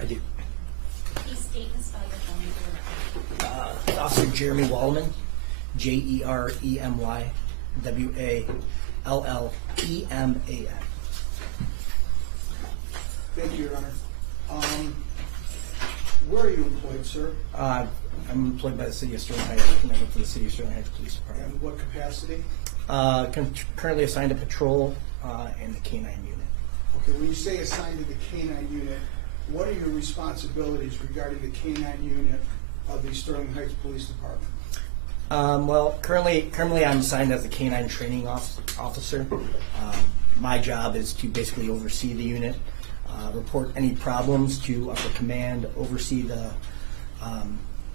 I do. Please state and spell your full name for the record. Officer Jeremy Wallman, Jeremy Wallman. Thank you, Your Honor. Where are you employed, sir? I'm employed by the City of Sterling Heights, and I work for the City of Sterling Heights Police Department. And what capacity? Currently assigned to patrol and the K-9 unit. Okay, when you say assigned to the K-9 unit, what are your responsibilities regarding the K-9 unit of the Sterling Heights Police Department? Well, currently I'm assigned as a K-9 training officer. My job is to basically oversee the unit, report any problems to upper command, oversee the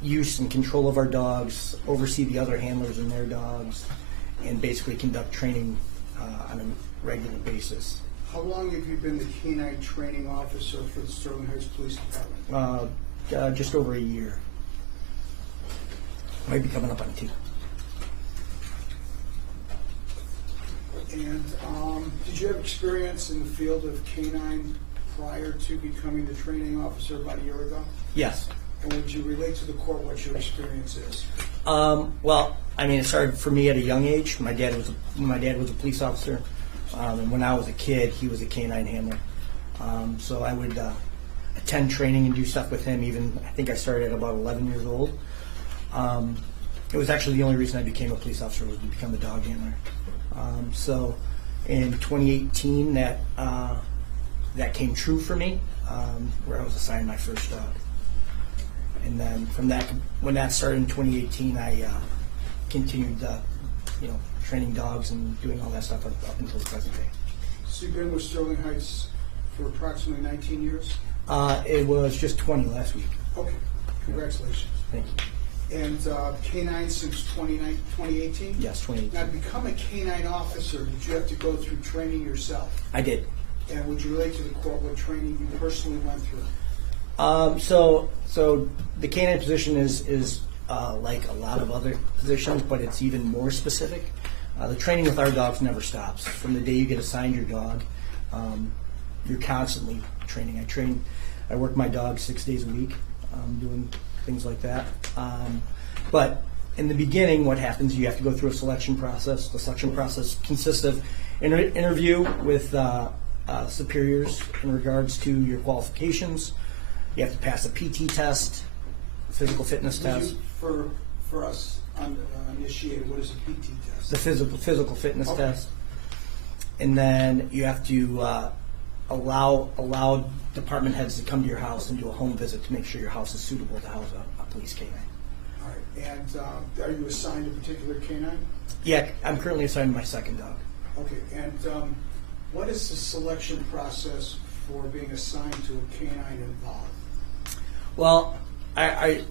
use and control of our dogs, oversee the other handlers and their dogs, and basically conduct training on a regular basis. How long have you been the K-9 training officer for the Sterling Heights Police Department? Just over a year. Might be coming up on 2. And did you have experience in the field of K-9 prior to becoming the training officer about a year ago? Yes. And would you relate to the court what your experience is? Well, I mean, it started for me at a young age. My dad was a police officer, and when I was a kid, he was a K-9 handler. So I would attend training and do stuff with him. Even I think I started at about 11 years old. It was actually the only reason I became a police officer was to become a dog handler. So in 2018, that came true for me, where I was assigned my first dog. And then from that, when that started in 2018, I continued, training dogs and doing all that stuff up until the present day. So you've been with Sterling Heights for approximately 19 years? It was just 20 last week. Okay, congratulations. Thank you. And K-9 since 2018? Yes, 2018. Now, to become a K-9 officer, did you have to go through training yourself? I did. And would you relate to the court what training you personally went through? So the K-9 position is like a lot of other positions, but it's even more specific. The training with our dogs never stops. From the day you get assigned your dog, you're constantly training. I work my dog 6 days a week, doing things like that. But in the beginning, what happens, you have to go through a selection process. The selection process consists of an interview with superiors in regards to your qualifications. You have to pass a PT test, physical fitness test. For us uninitiated, what is a PT test? The physical fitness Okay. test. And then you have to allow department heads to come to your house and do a home visit to make sure your house is suitable to house a police K-9. All right. And are you assigned a particular K-9? Yeah, I'm currently assigned to my second dog. Okay. And what is the selection process for being assigned to a K-9 involved? Well,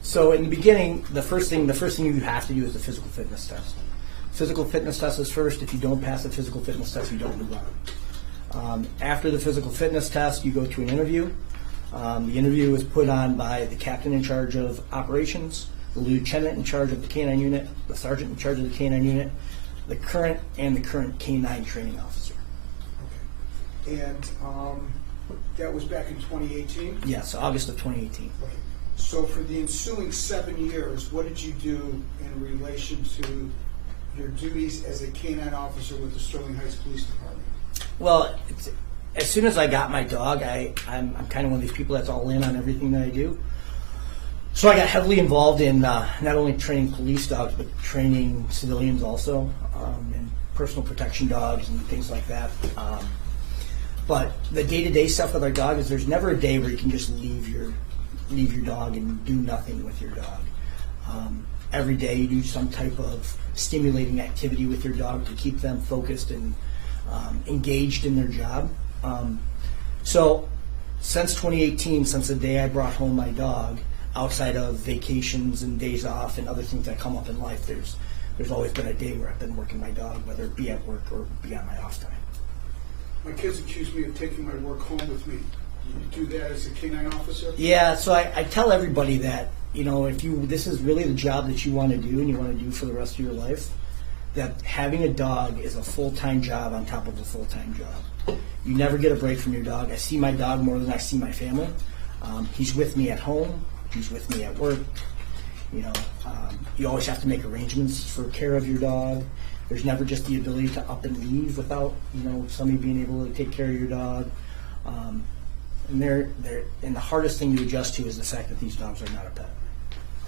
so in the beginning, the first thing you have to do is the physical fitness test. Physical fitness test is first. If you don't pass the physical fitness test, you don't move on. After the physical fitness test, you go to an interview. The interview is put on by the captain in charge of operations, the lieutenant in charge of the K-9 unit, the sergeant in charge of the K-9 unit, the current K-9 training officer. Okay. And that was back in 2018? Yes, August of 2018. Okay. So for the ensuing 7 years, what did you do in relation to your duties as a K-9 officer with the Sterling Heights Police Department? Well, as soon as I got my dog, I'm kind of one of these people that's all in on everything that I do. So I got heavily involved in not only training police dogs, but training civilians also, and personal protection dogs and things like that. But the day-to-day stuff with our dog is there's never a day where you can just leave your dog and do nothing with your dog. Every day you do some type of stimulating activity with your dog to keep them focused and engaged in their job. So since 2018, since the day I brought home my dog, outside of vacations and days off and other things that come up in life, there's always been a day where I've been working my dog, whether it be at work or be on my off time. My kids accuse me of taking my work home with me. You do that as a K-9 officer? Yeah, so I tell everybody that, if this is really the job that you want to do and you want to do for the rest of your life, that having a dog is a full-time job on top of a full-time job. You never get a break from your dog. I see my dog more than I see my family. He's with me at home. He's with me at work. You always have to make arrangements for care of your dog. There's never just the ability to up and leave without somebody being able to take care of your dog. And the hardest thing to adjust to is the fact that these dogs are not a pet.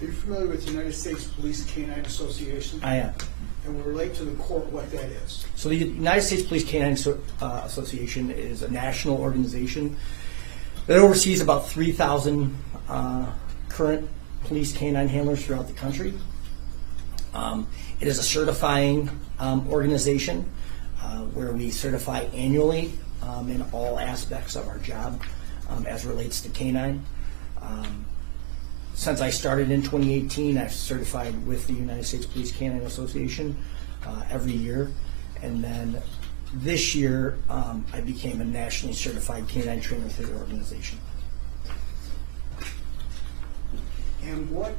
Are you familiar with the United States Police Canine Association? I am. And we'll relate to the court what that is. So the United States Police Canine Association is a national organization that oversees about 3,000 current police canine handlers throughout the country. It is a certifying organization where we certify annually in all aspects of our job as relates to canine. Since I started in 2018, I've certified with the United States Police Canine Association every year. And then this year, I became a nationally certified canine trainer through the organization. And what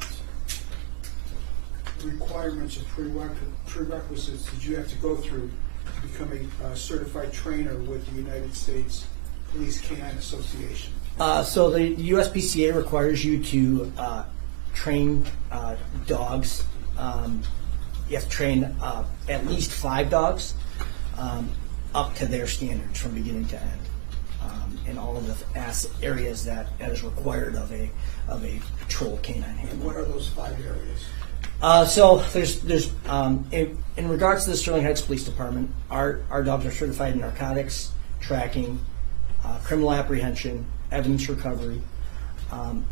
requirements or prerequisites did you have to go through to become a certified trainer with the United States Police Canine Association? So the USPCA requires you to train dogs. You have to train at least 5 dogs up to their standards from beginning to end in all of the areas that is required of a patrol canine handler. And what are those 5 areas? So there's in regards to the Sterling Heights Police Department, our dogs are certified in narcotics, tracking, criminal apprehension, evidence recovery,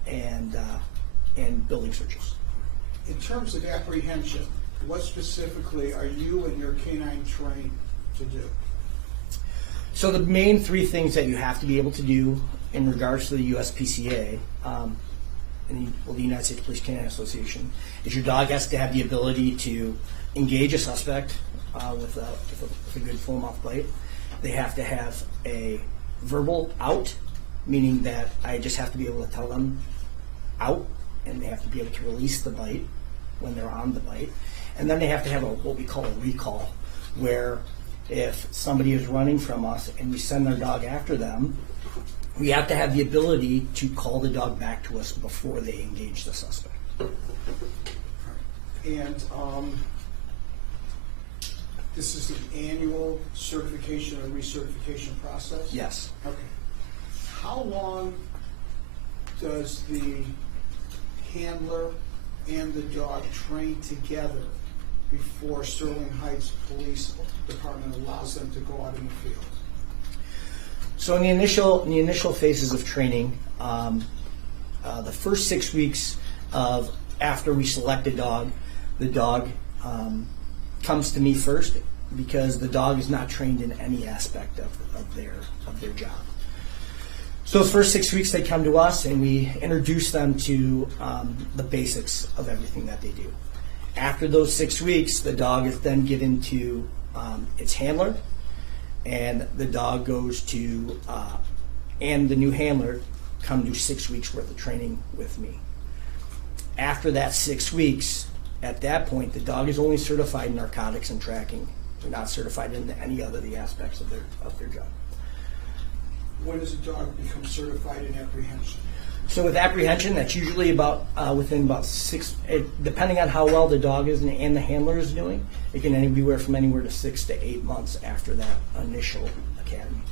and building searches. In terms of apprehension, what specifically are you and your canine trained to do? So the main 3 things that you have to be able to do in regards to the USPCA, the United States Police Canine Association, is your dog has to have the ability to engage a suspect with a good full mouth bite. They have to have a verbal out, meaning that I just have to be able to tell them out, and they have to be able to release the bite when they're on the bite. And then they have to have what we call a recall, where if somebody is running from us and we send their dog after them, we have to have the ability to call the dog back to us before they engage the suspect. And this is an annual certification or recertification process? Yes. Okay. How long does the handler and the dog train together before Sterling Heights Police Department allows them to go out in the field? So in the initial phases of training, the first 6 weeks of after we select a dog, the dog comes to me first because the dog is not trained in any aspect of their job. So those first 6 weeks they come to us and we introduce them to the basics of everything that they do. After those 6 weeks, the dog is then given to its handler, and the dog goes to, and the new handler come to 6 weeks worth of training with me. After that 6 weeks, at that point, the dog is only certified in narcotics and tracking. They're not certified in any other of the aspects of their job. When does a dog become certified in apprehension? So with apprehension, that's usually about within about 6, depending on how well the dog is and the handler is doing, it can be anywhere from 6 to 8 months after that initial academy.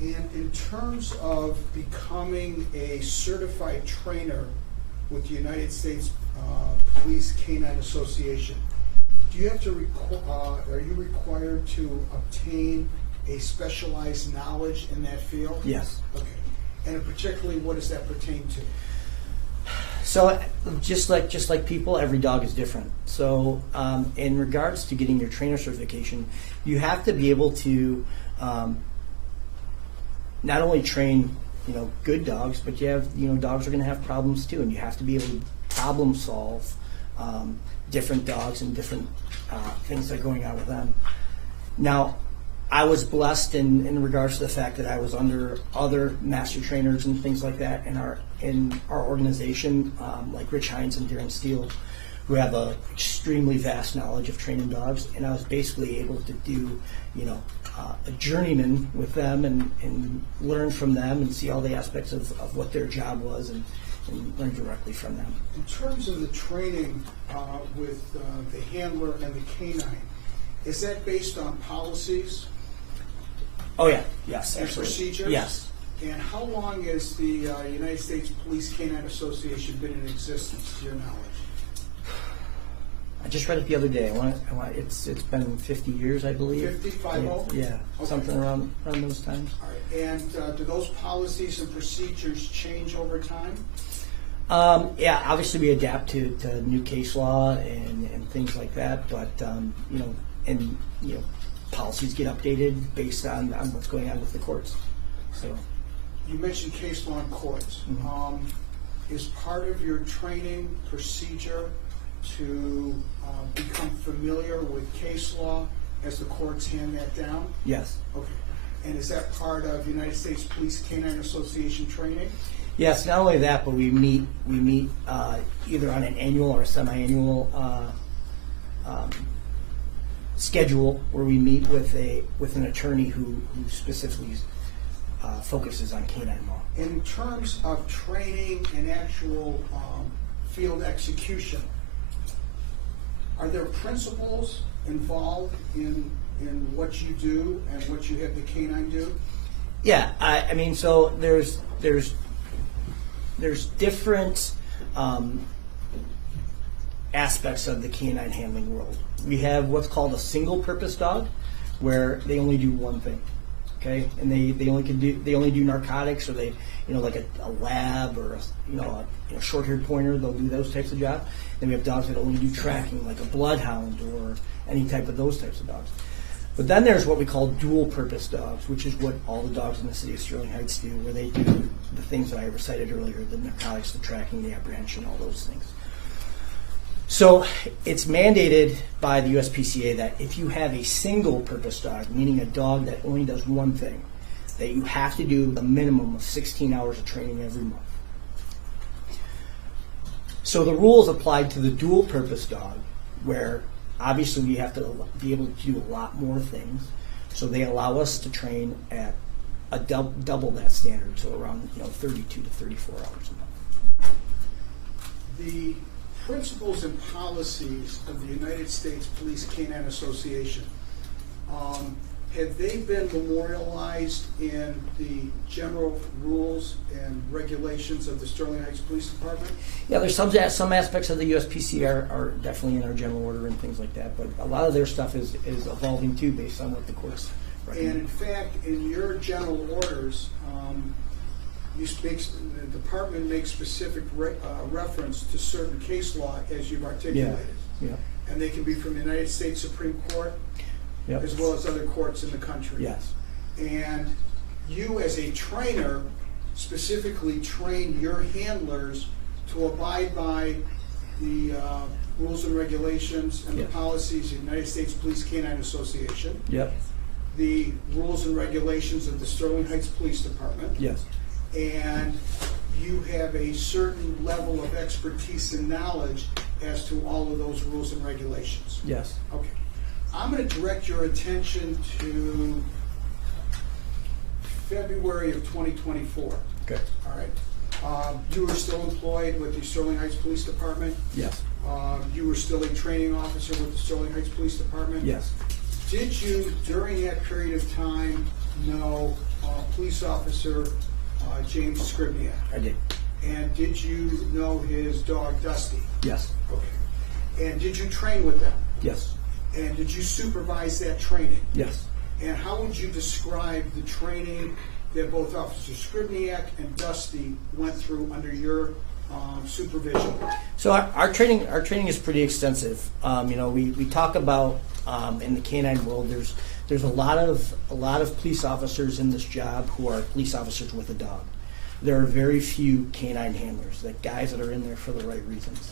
And in terms of becoming a certified trainer with the United States Police Canine Association, do you have to are you required to obtain a specialized knowledge in that field? Yes. Okay. And particularly, what does that pertain to? So just like people, every dog is different. So in regards to getting your trainer certification, you have to be able to not only train good dogs, but you have dogs are going to have problems too, and you have to be able to problem solve different dogs and different things that are going on with them. Now, I was blessed in regards to the fact that I was under other master trainers and things like that in our organization, like Rich Hines and Darren Steele, who have a extremely vast knowledge of training dogs, and I was basically able to do, a journeyman with them and learn from them and see all the aspects of what their job was and learn directly from them. In terms of the training with the handler and the canine, is that based on policies Oh yeah, yes, and absolutely. procedures? Yes. And how long has the United States Police Canine Association been in existence, to your knowledge? I just read it the other day. It's been 50 years, I believe. 50? Yeah, Okay. something around those times. All right. And do those policies and procedures change over time? Yeah, obviously we adapt to new case law and things like that, but policies get updated based on what's going on with the courts. So You mentioned case law and courts. Mhm. Is part of your training procedure to become familiar with case law as the courts hand that down? yes, Okay. And is that part of United States Police Canine Association training? yes. Not only that, but we meet either on an annual or a semi-annual schedule where we meet with an attorney who specifically focuses on canine law. In terms of training and actual field execution, are there principles involved in what you do and what you have the canine do? Yeah, I mean, so there's different aspects of the canine handling world. We have what's called a single-purpose dog, where they only do one thing. Okay, and they only do narcotics, or they like a lab or a short-haired pointer. They'll do those types of jobs. Then we have dogs that only do tracking, like a bloodhound or any type of those types of dogs. But then there's what we call dual-purpose dogs, which is what all the dogs in the city of Sterling Heights do, where they do the things that I recited earlier: the narcotics, the tracking, the apprehension, all those things. So it's mandated by the USPCA that if you have a single-purpose dog, meaning a dog that only does one thing, that you have to do a minimum of 16 hours of training every month. So the rules applied to the dual-purpose dog, where obviously we have to be able to do a lot more things. So they allow us to train at a double that standard, so around 32 to 34 hours a month. The principles and policies of the United States Police Canine Association, have they been memorialized in the general rules and regulations of the Sterling Heights Police Department? Yeah, there's some aspects of the USPCA are definitely in our general order and things like that, but a lot of their stuff is evolving too based on what the courts recommend. And in fact, in your general orders, the department makes specific reference to certain case law as you've articulated. Yeah. And they can be from the United States Supreme Court, Yep. as well as other courts in the country. Yes. And you, as a trainer, specifically train your handlers to abide by the rules and regulations and the Yes. policies of the United States Police Canine Association, Yep. the rules and regulations of the Sterling Heights Police Department, Yes. and you have a certain level of expertise and knowledge as to all of those rules and regulations. Yes. Okay. I'm going to direct your attention to February of 2024. Okay. All right. You were still employed with the Sterling Heights Police Department. Yes. You were still a training officer with the Sterling Heights Police Department. Yes. Did you, during that period of time, know police officer James Sribniak? I did. And did you know his dog Dusty? Yes. Okay. And did you train with them? Yes. And did you supervise that training? Yes. And how would you describe the training that both Officer Sribniak and Dusty went through under your supervision? So our training is pretty extensive. We talk about in the canine world. There's a lot of police officers in this job who are police officers with a dog. There are very few canine handlers, like guys that are in there for the right reasons.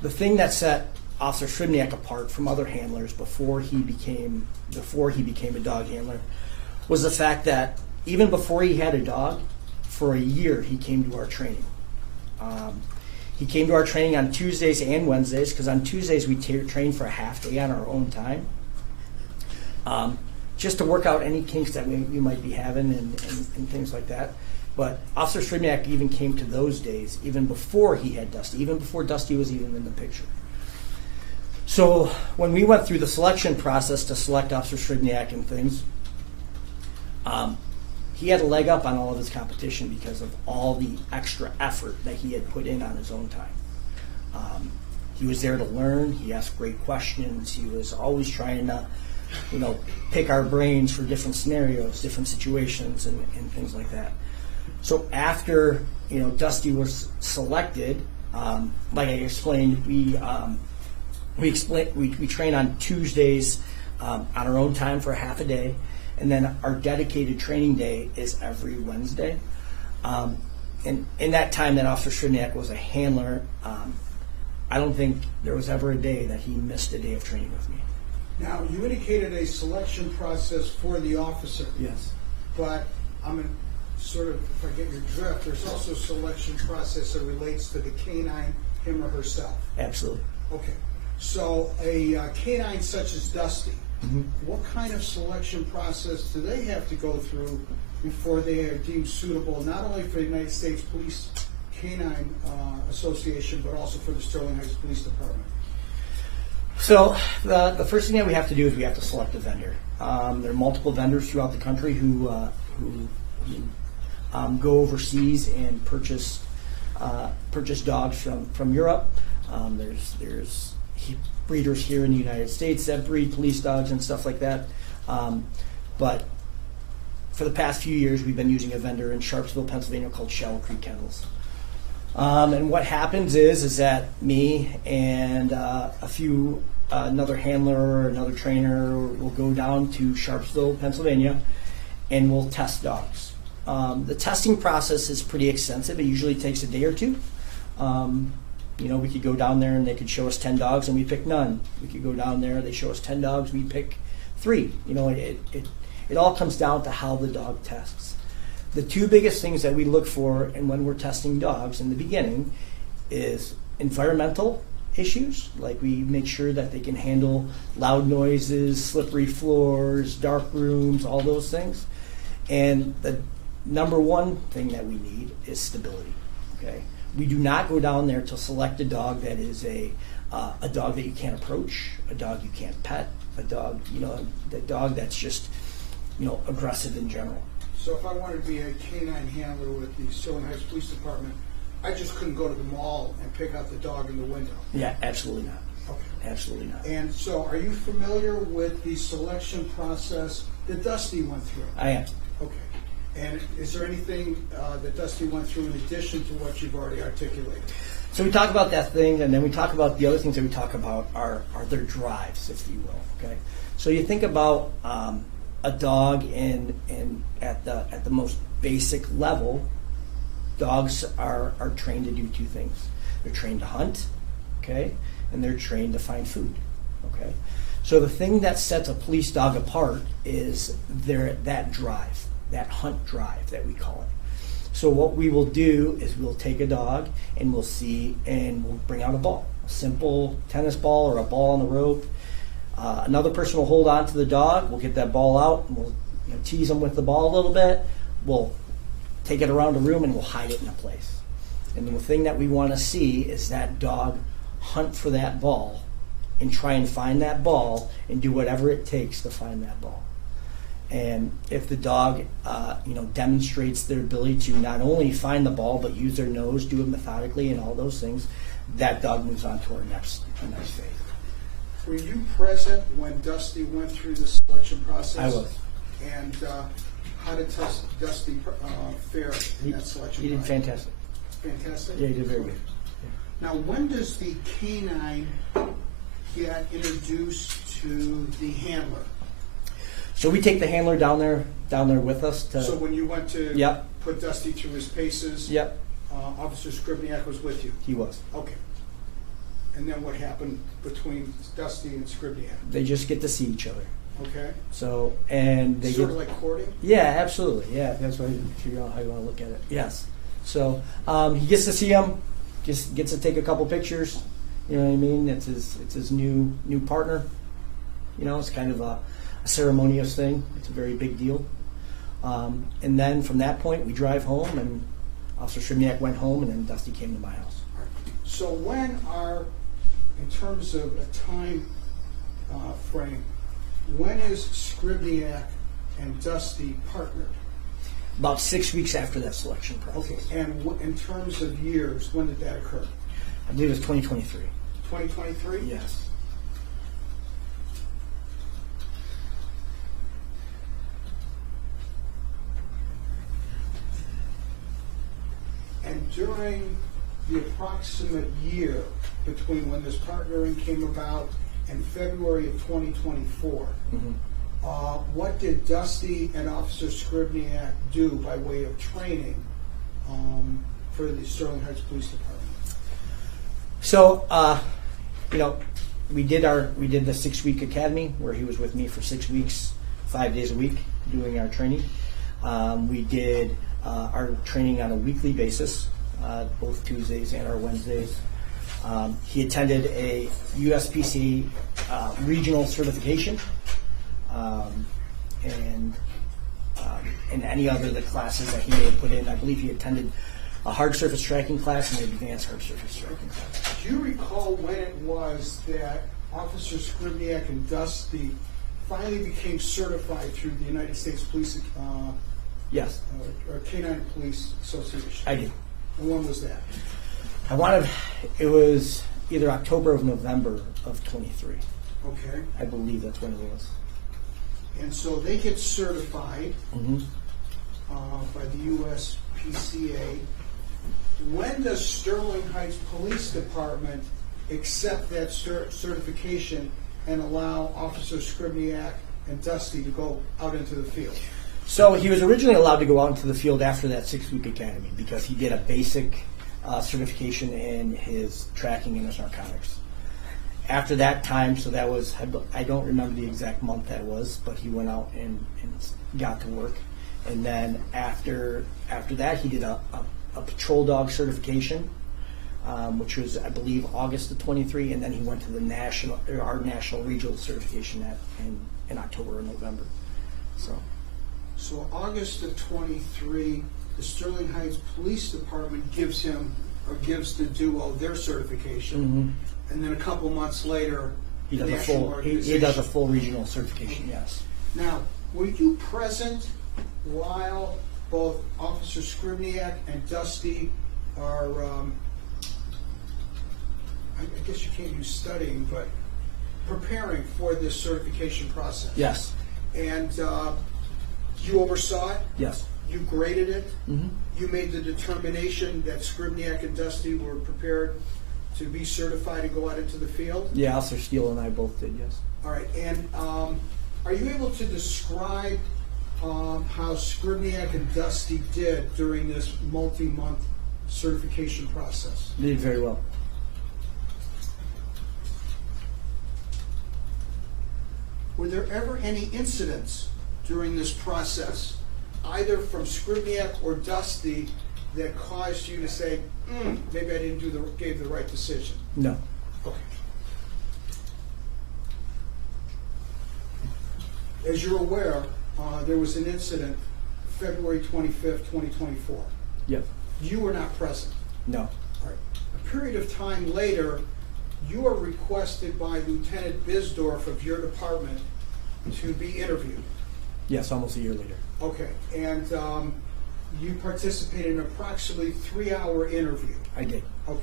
The thing that set Officer Sribniak apart from other handlers before he became a dog handler was the fact that even before he had a dog, for a year he came to our training. He came to our training on Tuesdays and Wednesdays, because on Tuesdays we train for a half day on our own time, just to work out any kinks that we might be having and things like that. But Officer Sribniak even came to those days even before he had Dusty, even before Dusty was even in the picture. So when we went through the selection process to select Officer Sribniak and things, he had a leg up on all of his competition because of all the extra effort that he had put in on his own time. He was there to learn. He asked great questions. He was always trying to, pick our brains for different scenarios, different situations, and things like that. So after Dusty was selected, like I explained, we train on Tuesdays on our own time for half a day, and then our dedicated training day is every Wednesday. And in that time that Officer Sribniak was a handler, I don't think there was ever a day that he missed a day of training with me. Now, you indicated a selection process for the officer. Yes. But sort of, if I get your drift, there's also a selection process that relates to the canine, him or herself. Absolutely. Okay. So a canine such as Dusty, what kind of selection process do they have to go through before they are deemed suitable, not only for the United States Police Canine Association, but also for the Sterling Heights Police Department? So the first thing that we have to do is we have to select a vendor. There are multiple vendors throughout the country who go overseas and purchase dogs from Europe. There's breeders here in the United States that breed police dogs and stuff like that. But for the past few years, we've been using a vendor in Sharpsville, Pennsylvania called Shallow Creek Kennels. And what happens is that me and another handler or another trainer will go down to Sharpsville, Pennsylvania, and we'll test dogs. The testing process is pretty extensive. It usually takes a day or two. We could go down there and they could show us 10 dogs and we pick none. We could go down there, they show us 10 dogs, we pick 3. It all comes down to how the dog tests. The 2 biggest things that we look for and when we're testing dogs in the beginning is environmental issues, like we make sure that they can handle loud noises, slippery floors, dark rooms, all those things. And the number 1 thing that we need is stability. Okay, we do not go down there to select a dog that is a dog that you can't approach, a dog you can't pet, a dog the dog that's just aggressive in general. So if I wanted to be a canine handler with the Sterling Heights Police Department, I just couldn't go to the mall and pick out the dog in the window? Yeah, absolutely not. Okay. Absolutely not. And so are you familiar with the selection process that Dusty went through? I am. Okay. And is there anything that Dusty went through in addition to what you've already articulated? So we talk about that thing, and then we talk about the other things that we talk about are their drives, if you will. Okay. So you think about a dog, and at the most basic level, dogs are trained to do 2 things. They're trained to hunt, okay, and they're trained to find food, okay. So the thing that sets a police dog apart is that drive, that hunt drive that we call it. So what we will do is we'll take a dog and we'll bring out a ball, a simple tennis ball or a ball on the rope. Another person will hold on to the dog. We'll get that ball out and we'll tease them with the ball a little bit. We'll take it around the room and we'll hide it in a place. And the thing that we want to see is that dog hunt for that ball and try and find that ball and do whatever it takes to find that ball. And if the dog, demonstrates their ability to not only find the ball but use their nose, do it methodically, and all those things, that dog moves on to our next phase. Were you present when Dusty went through the selection process? I was. And how did Dusty fare in that selection process? He did fantastic. Fantastic? Yeah, he did very good. Now, when does the canine get introduced to the handler? So we take the handler down there with us. So when you went to Yep. put Dusty through his paces, Yep, Officer Sribniak was with you? he was. Okay. And then what happened between Dusty and Sribniak? They just get to see each other. Okay. So, and they Sort get, of like courting? yeah, absolutely. Yeah, that's why you figure out how you want to look at it. Yes. So he gets to see him. just gets to take a couple pictures. You know what I mean? It's his new partner. You know, it's kind of a ceremonious thing. It's a very big deal. And then from that point, we drive home, and Officer Sribniak went home, and then Dusty came to my house. So when are, in terms of a time frame, when is Sribniak and Dusty partnered? About 6 weeks after that selection process. Okay, and in terms of years, when did that occur? I believe it was 2023. 2023? Yes. And during the approximate year between when this partnering came about and February of 2024, what did Dusty and Officer Sribniak do by way of training for the Sterling Heights Police Department? So, you know, we did the 6-week academy where he was with me for 6 weeks, 5 days a week, doing our training. We did our training on a weekly basis, both Tuesdays and our Wednesdays. He attended a USPC regional certification, and any other of the classes that he may have put in. I believe he attended a hard surface tracking class and an advanced hard surface tracking class. Do you recall when it was that Officer Sribniak and Dusty finally became certified through the United States Police Yes, or Canine Police Association? I do. And when was that? It was either October or November of 23. Okay. I believe that's when it was. And so they get certified Mm-hmm. by the USPCA. When does Sterling Heights Police Department accept that certification and allow Officer Sribniak and Dusty to go out into the field? So he was originally allowed to go out into the field after that 6-week academy because he did a basic certification in his tracking and his narcotics. After that time, so that was, I don't remember the exact month that was, but he went out and got to work. And then after that, he did a patrol dog certification, which was, I believe, August of 23, and then he went to the our national regional certification in October or November. So August of 23, the Sterling Heights Police Department gives the duo their certification, Mm-hmm. and then a couple months later, He the does a national full. He organization. does a full regional certification. Yes. Now, were you present while both Officer Sribniak and Dusty are, I guess you can't use studying, but preparing for this certification process? Yes. And you oversaw it? Yes. You graded it? Mm-hmm. You made the determination that Sribniak and Dusty were prepared to be certified to go out into the field? Yeah, Officer Steele and I both did. Yes. All right, and are you able to describe how Sribniak and Dusty did during this multi-month certification process? They did very well. Were there ever any incidents during this process, either from Sribniak or Dusty, that caused you to say, maybe I didn't gave the right decision? No. Okay. As you're aware, there was an incident February 25th, 2024. Yes. You were not present. No. All right. A period of time later, you are requested by Lieutenant Bisdorf of your department to be interviewed. Yes, almost a year later. Okay. And you participated in an approximately 3-hour interview. I did. Okay.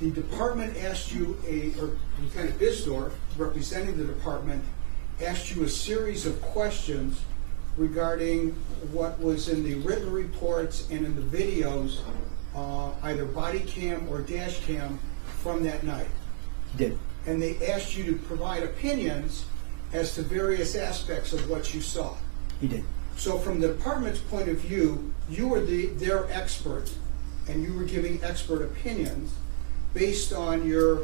The department asked you, or Lieutenant Bisdorf, representing the department, asked you a series of questions regarding what was in the written reports and in the videos, either body cam or dash cam, from that night. He did. And they asked you to provide opinions as to various aspects of what you saw. He did. So from the department's point of view, you were their expert, and you were giving expert opinions based on your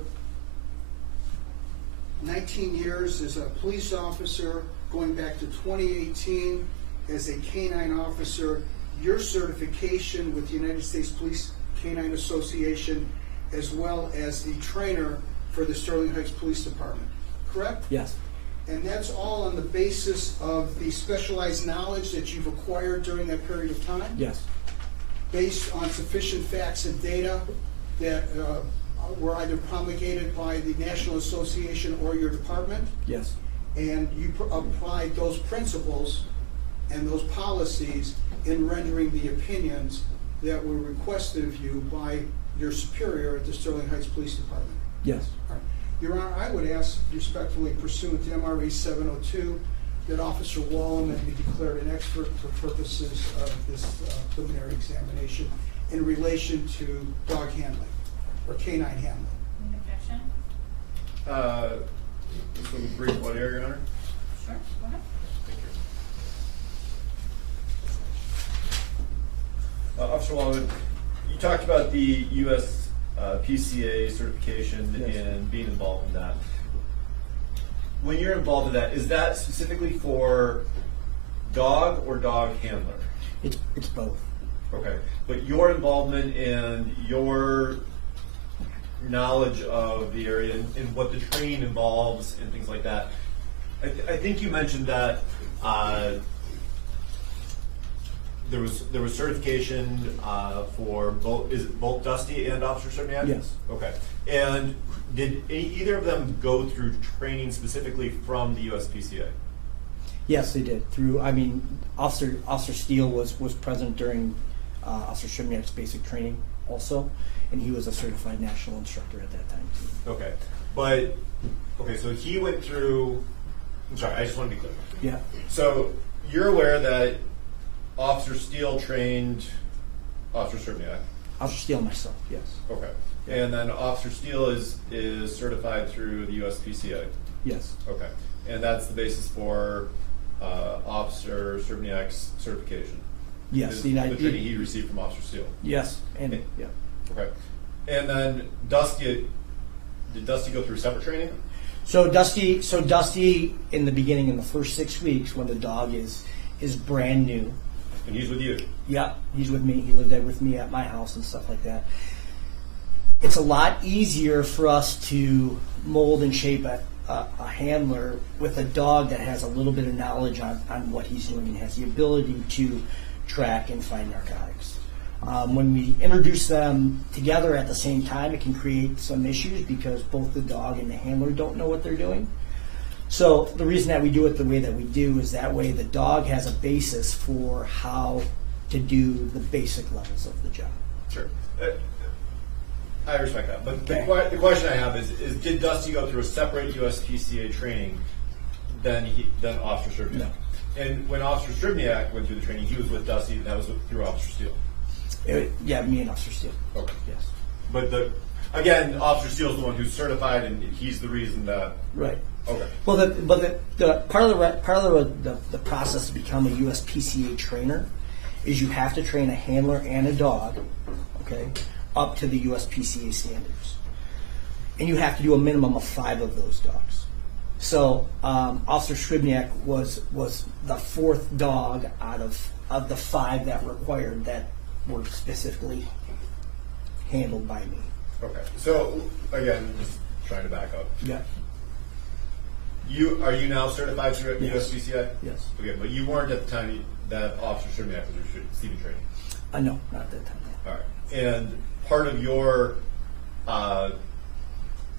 19 years as a police officer, going back to 2018 as a canine officer, your certification with the United States Police Canine Association, as well as the trainer for the Sterling Heights Police Department, correct? Yes. And that's all on the basis of the specialized knowledge that you've acquired during that period of time? Yes. Based on sufficient facts and data that were either promulgated by the National Association or your department? Yes. And you applied those principles and those policies in rendering the opinions that were requested of you by your superior at the Sterling Heights Police Department? Yes. All right. Your Honor, I would ask respectfully pursuant to MRA 702 that Officer Wallman be declared an expert for purposes of this preliminary examination in relation to dog handling or canine handling. Any objection? Just a brief one here, Your Honor. Sure, go ahead. Thank you. Officer Wallman, you talked about the U.S. PCA certification Yes. and being involved in that. When you're involved in that, is that specifically for dog or dog handler? It's both. Okay, but your involvement and your knowledge of the area and what the training involves and things like that. I think you mentioned that there was certification for both. Is it both Dusty and Officer Sribniak? Yes. Okay. And did either of them go through training specifically from the USPCA? Yes, they did. Officer Steele was present during Officer Sribniak's basic training also, and he was a certified national instructor at that time too. Okay, so he went through. I'm sorry, I just want to be clear. Yeah. So you're aware that Officer Steele trained Officer Sribniak? Officer Steele and myself, yes. Okay. And then Officer Steele is certified through the USPCA? Yes. Okay. And that's the basis for Officer Sribniak's certification? Yes. The training he received from Officer Steele? Yes. And yeah. Okay. And then did Dusty go through separate training? So Dusty in the beginning, in the first 6 weeks when the dog is brand new. And he's with you? Yeah, he's with me. He lived there with me at my house and stuff like that. It's a lot easier for us to mold and shape a handler with a dog that has a little bit of knowledge on what he's doing and has the ability to track and find narcotics. When we introduce them together at the same time, it can create some issues because both the dog and the handler don't know what they're doing. So the reason that we do it the way that we do is that way the dog has a basis for how to do the basic levels of the job. Sure. I respect that. But Okay. the question I have is did Dusty go through a separate USPCA training than Officer Sribniak? No. And when Officer Sribniak went through the training, he was with Dusty, and that was through Officer Steele? Yeah, me and Officer Steele. Okay. Yes. But again, Officer Steele's the one who's certified, and he's the reason that... Right. Okay. Well, the part of the process to become a USPCA trainer is you have to train a handler and a dog, okay, up to the USPCA standards, and you have to do a minimum of 5 of those dogs. So Officer Sribniak was the 4th dog out of the 5 that required that were specifically handled by me. Okay. So again, just trying to back up. Yeah. Are you now certified through Yes. USPCA? Yes. Okay, but you weren't at the time that Officer Sribniak was receiving training. No, not at that time. All right. And part of your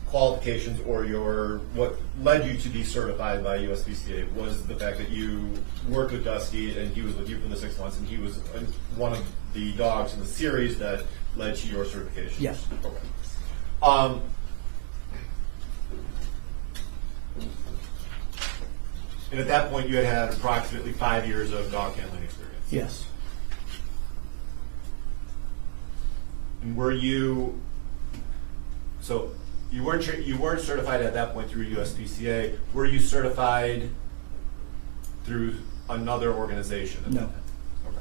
qualifications or what led you to be certified by USPCA was the fact that you worked with Dusty and he was with you for the 6 months and he was one of the dogs in the series that led to your certification. Yes. Okay. And at that point, you had approximately 5 years of dog handling experience. Yes. And were you? So you weren't certified at that point through USPCA. Were you certified through another organization? No. Okay.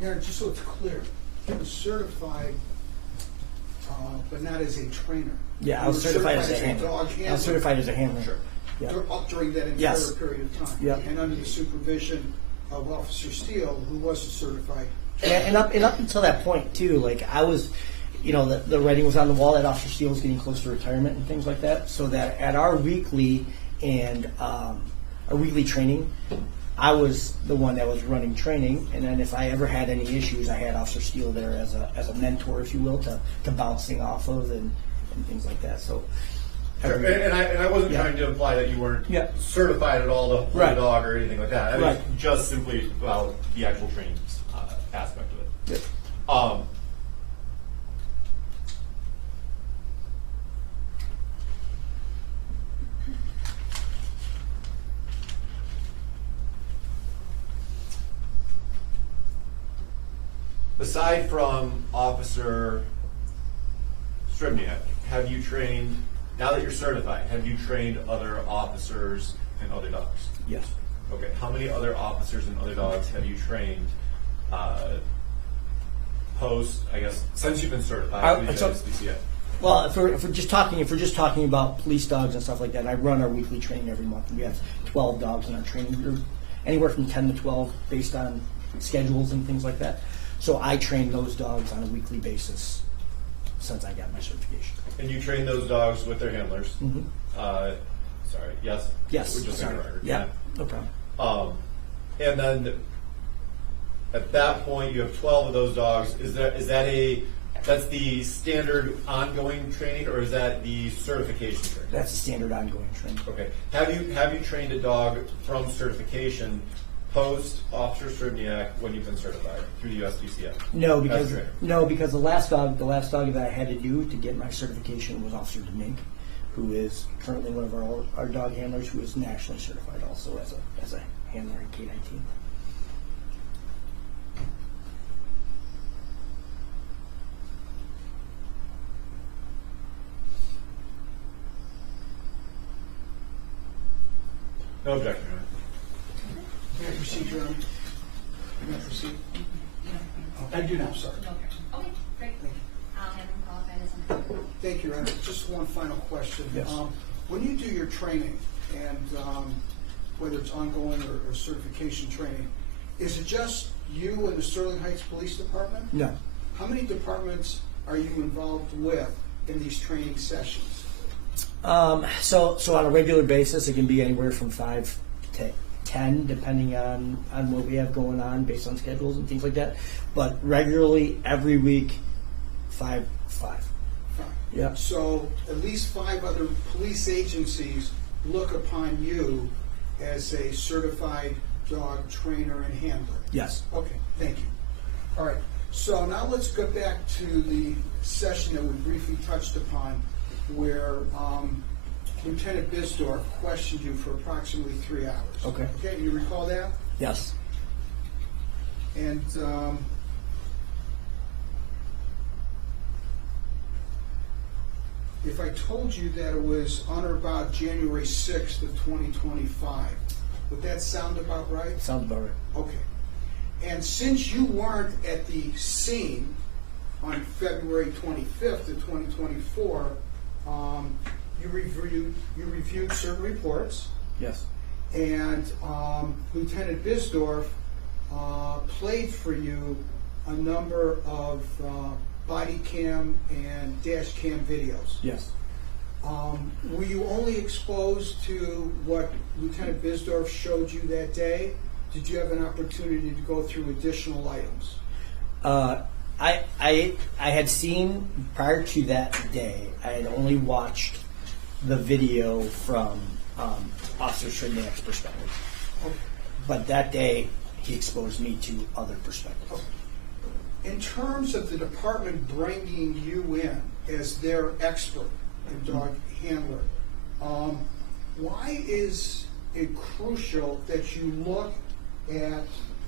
Yeah, just so it's clear, he was certified, but not as a trainer. Yeah, I You was were certified as a dog handler. I handler. was certified as a handler. Sure. Yeah. Up during that entire Yes. period of time. Yeah. And under the supervision of Officer Steele, who was a certified. Yeah, and up until that point too, like I was, you know, the writing was on the wall that Officer Steele was getting close to retirement and things like that. So that at our weekly and our weekly training, I was the one that was running training, and then if I ever had any issues, I had Officer Steele there as a mentor, if you will, to bouncing off of and things like that. So. And I wasn't Yeah. trying to imply that you weren't Yeah. certified at all to hold Right. a dog or anything like that. I was Right. just simply about the actual training aspect of it. Yep. Aside from Officer Sribniak, have you trained, now that you're certified, have you trained other officers and other dogs? Yes. Okay, how many other officers and other dogs have you trained post, I guess, since you've been certified with the so- USPCA? Well, if we're just talking about police dogs and stuff like that, I run our weekly training every month. We have 12 dogs in our training group, anywhere from 10 to 12 based on schedules and things like that. So I train those dogs on a weekly basis since I got my certification. And you train those dogs with their handlers? Mhm. Sorry, yes? Yes. We're just sorry. on record. Yeah, no problem. And then at that point, you have 12 of those dogs. That's the standard ongoing training, or is that the certification training? That's the standard ongoing training. Okay. Have you trained a dog from certification post Officer Sribniak when you've been certified through the USPCA? No, As a trainer? because the last dog that I had to do to get my certification was Officer Demink, who is currently one of our dog handlers, who is nationally certified also as a handler in K-19. No objection, Your Honor. May I proceed, Your Honor? May I proceed? I do now, sorry. No objection. Okay, great. I'll have him qualified as an attorney. Thank you, Your Honor. Just one final question. Yes. When you do your training, and whether it's ongoing or certification training, is it just you and the Sterling Heights Police Department? No. How many departments are you involved with in these training sessions? So on a regular basis, it can be anywhere from 5 to 10, depending on what we have going on based on schedules and things like that. But regularly, every week, 5. Fine. Yeah. So at least 5 other police agencies look upon you as a certified dog trainer and handler. Yes. Okay, thank you. All right, so now let's go back to the session that we briefly touched upon, where Lieutenant Bisdorf questioned you for approximately 3 hours. Okay. Okay, you recall that? Yes. And if I told you that it was on or about January 6th of 2025, would that sound about right? Sounds about right. Okay. And since you weren't at the scene on February 25th of 2024, you reviewed certain reports, Yes. and Lieutenant Bisdorf played for you a number of body cam and dash cam videos. Yes. Were you only exposed to what Lieutenant Bisdorf showed you that day? Did you have an opportunity to go through additional items? I had seen, prior to that day, I had only watched the video from Officer Sribniak's perspective. Okay. But that day, he exposed me to other perspectives. In terms of the department bringing you in as their expert in dog handler, why is it crucial that you look at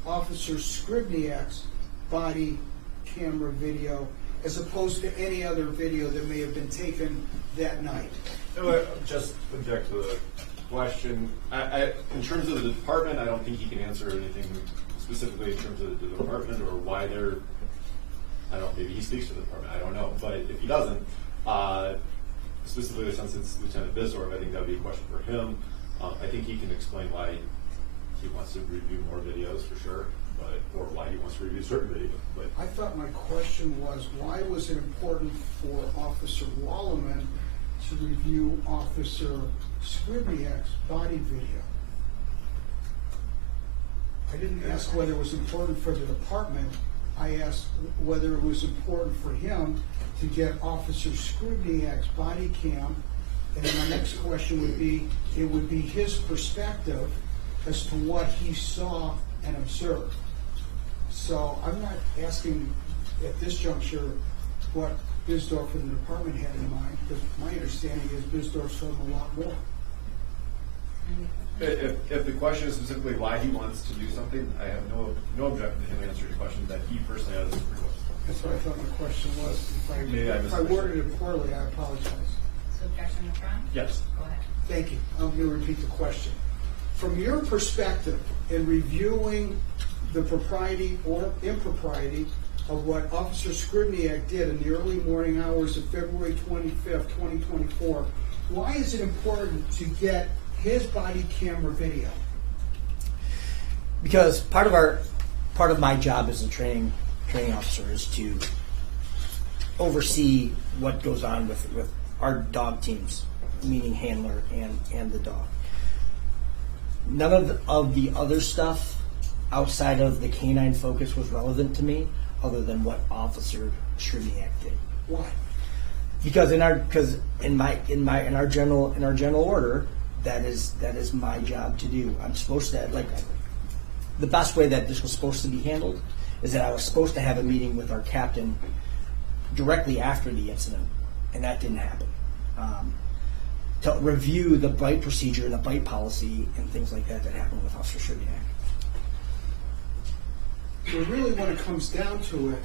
Officer Sribniak's body camera video as opposed to any other video that may have been taken that night? Just object to the question. In terms of the department, I don't think he can answer anything specifically in terms of the department or why they're, I don't know, maybe he speaks to the department, I don't know. But if he doesn't, specifically since it's Lieutenant Bisdorf, I think that would be a question for him. I think he can explain why he wants to review more videos for sure, but or why he wants to review certain videos. But I thought my question was, why was it important for Officer Wallerman to review Officer Sribniak's body video? I didn't ask whether it was important for the department. I asked whether it was important for him to get Officer Sribniak's body cam. And then my next question would be, it would be his perspective as to what he saw and observed. So I'm not asking at this juncture what Bisdorf and the department had in mind, because my understanding is Bisdorf saw a lot more. if the question is specifically why he wants to do something, I have no objection to him answering the question that he personally has requested. That's what I thought my question was. Maybe I If I misunderstood. worded it poorly, I apologize. So objection withdrawn? Yes. Go ahead. Thank you. I'm going to repeat the question. From your perspective, in reviewing the propriety or impropriety of what Officer Sribniak did in the early morning hours of February 25th, 2024, why is it important to get his body camera video? Because part of my job as a training officer is to oversee what goes on with our dog teams, meaning handler and the dog. None of the other stuff outside of the canine focus was relevant to me, other than what Officer Sribniak did. Why? Because in our general order, that is my job to do. I'm supposed to, like, the best way that this was supposed to be handled is that I was supposed to have a meeting with our captain directly after the incident, and that didn't happen. To review the bite procedure and the bite policy and things like that happened with Officer Sribniak. So really when it comes down to it,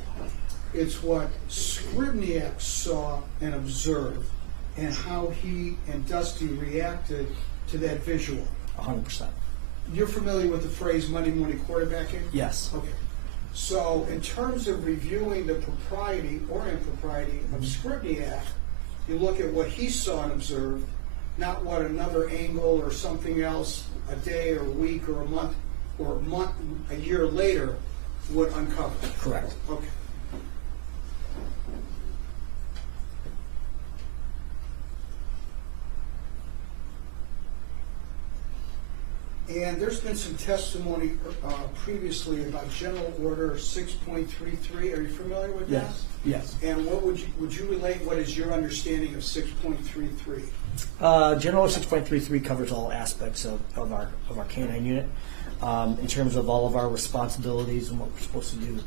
it's what Sribniak saw and observed and how he and Dusty reacted to that visual. 100%. You're familiar with the phrase Monday morning quarterbacking? Yes. Okay. So in terms of reviewing the propriety or impropriety of Sribniak, you look at what he saw and observed, not what another angle or something else a day or a week or a month, a year later would uncover. Correct. Okay. And there's been some testimony previously about General Order 6.33. Are you familiar with that? Yes. Yes. And what would you relate? What is your understanding of 6.33? General 6.33 covers all aspects of our canine unit in terms of all of our responsibilities and what we're supposed to do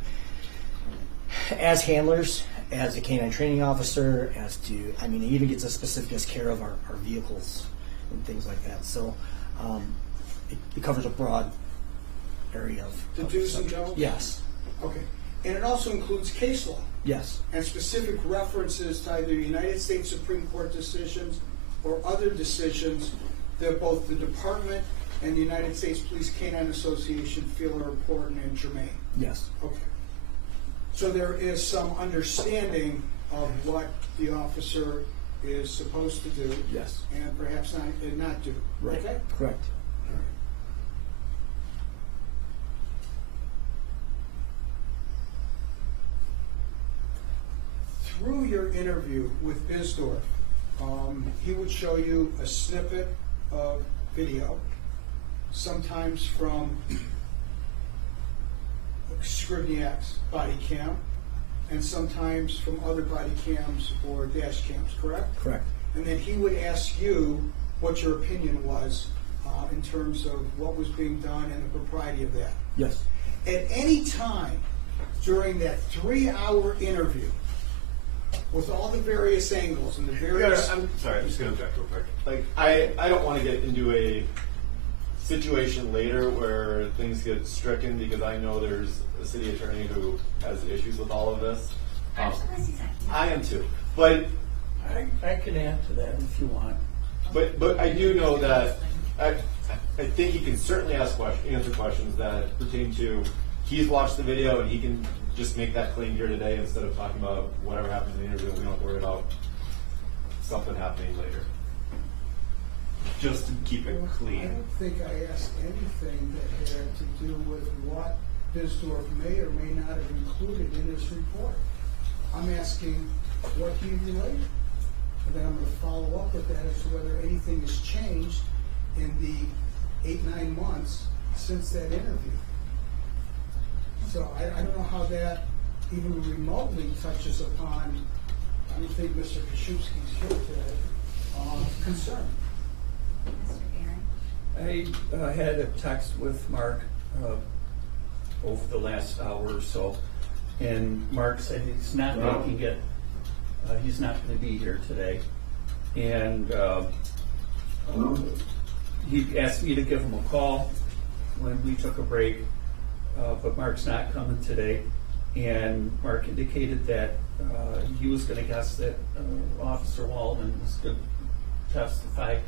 as handlers, as a canine training officer, it even gets as specific as care of our vehicles and things like that. So it covers a broad area of The do's and subject. don'ts? Yes. Okay. And it also includes case law Yes. and specific references to either United States Supreme Court decisions or other decisions that both the Department and the United States Police Canine Association feel are important and germane. Yes. Okay. So there is some understanding of what the officer is supposed to do. Yes. And perhaps not do. Right. Okay? Correct. Through your interview with Bisdorf, he would show you a snippet of video, sometimes from Sribniak's body cam, and sometimes from other body cams or dash cams, correct? Correct. And then he would ask you what your opinion was in terms of what was being done and the propriety of that. Yes. At any time during that 3-hour interview, with all the various angles and the various... I'm sorry, I'm just going to object real quick. Like, I don't want to get into a situation later where things get stricken because I know there's a city attorney who has issues with all of this. I'm surprised he's acting. I am too. But I can answer that if you want. But I do know that I think he can certainly answer questions that pertain to he's watched the video and he can just make that claim here today instead of talking about whatever happened in the interview. We don't have to worry about something happening later. just to keep it I clean. don't think I asked anything that had to do with what Bisdorf may or may not have included in his report. I'm asking what he relayed, and then I'm going to follow up with that as to whether anything has changed in the 8-9 months since that interview. So I don't know how that even remotely touches upon, I don't think Mr. Kaszubski's here today, concern. Mr. Aaron? I had a text with Mark over the last hour or so, and Mark said he's not making it, he's not going to be here today. And he asked me to give him a call when we took a break, but Mark's not coming today. And Mark indicated that he was going to guess that Officer Waldman was going to testify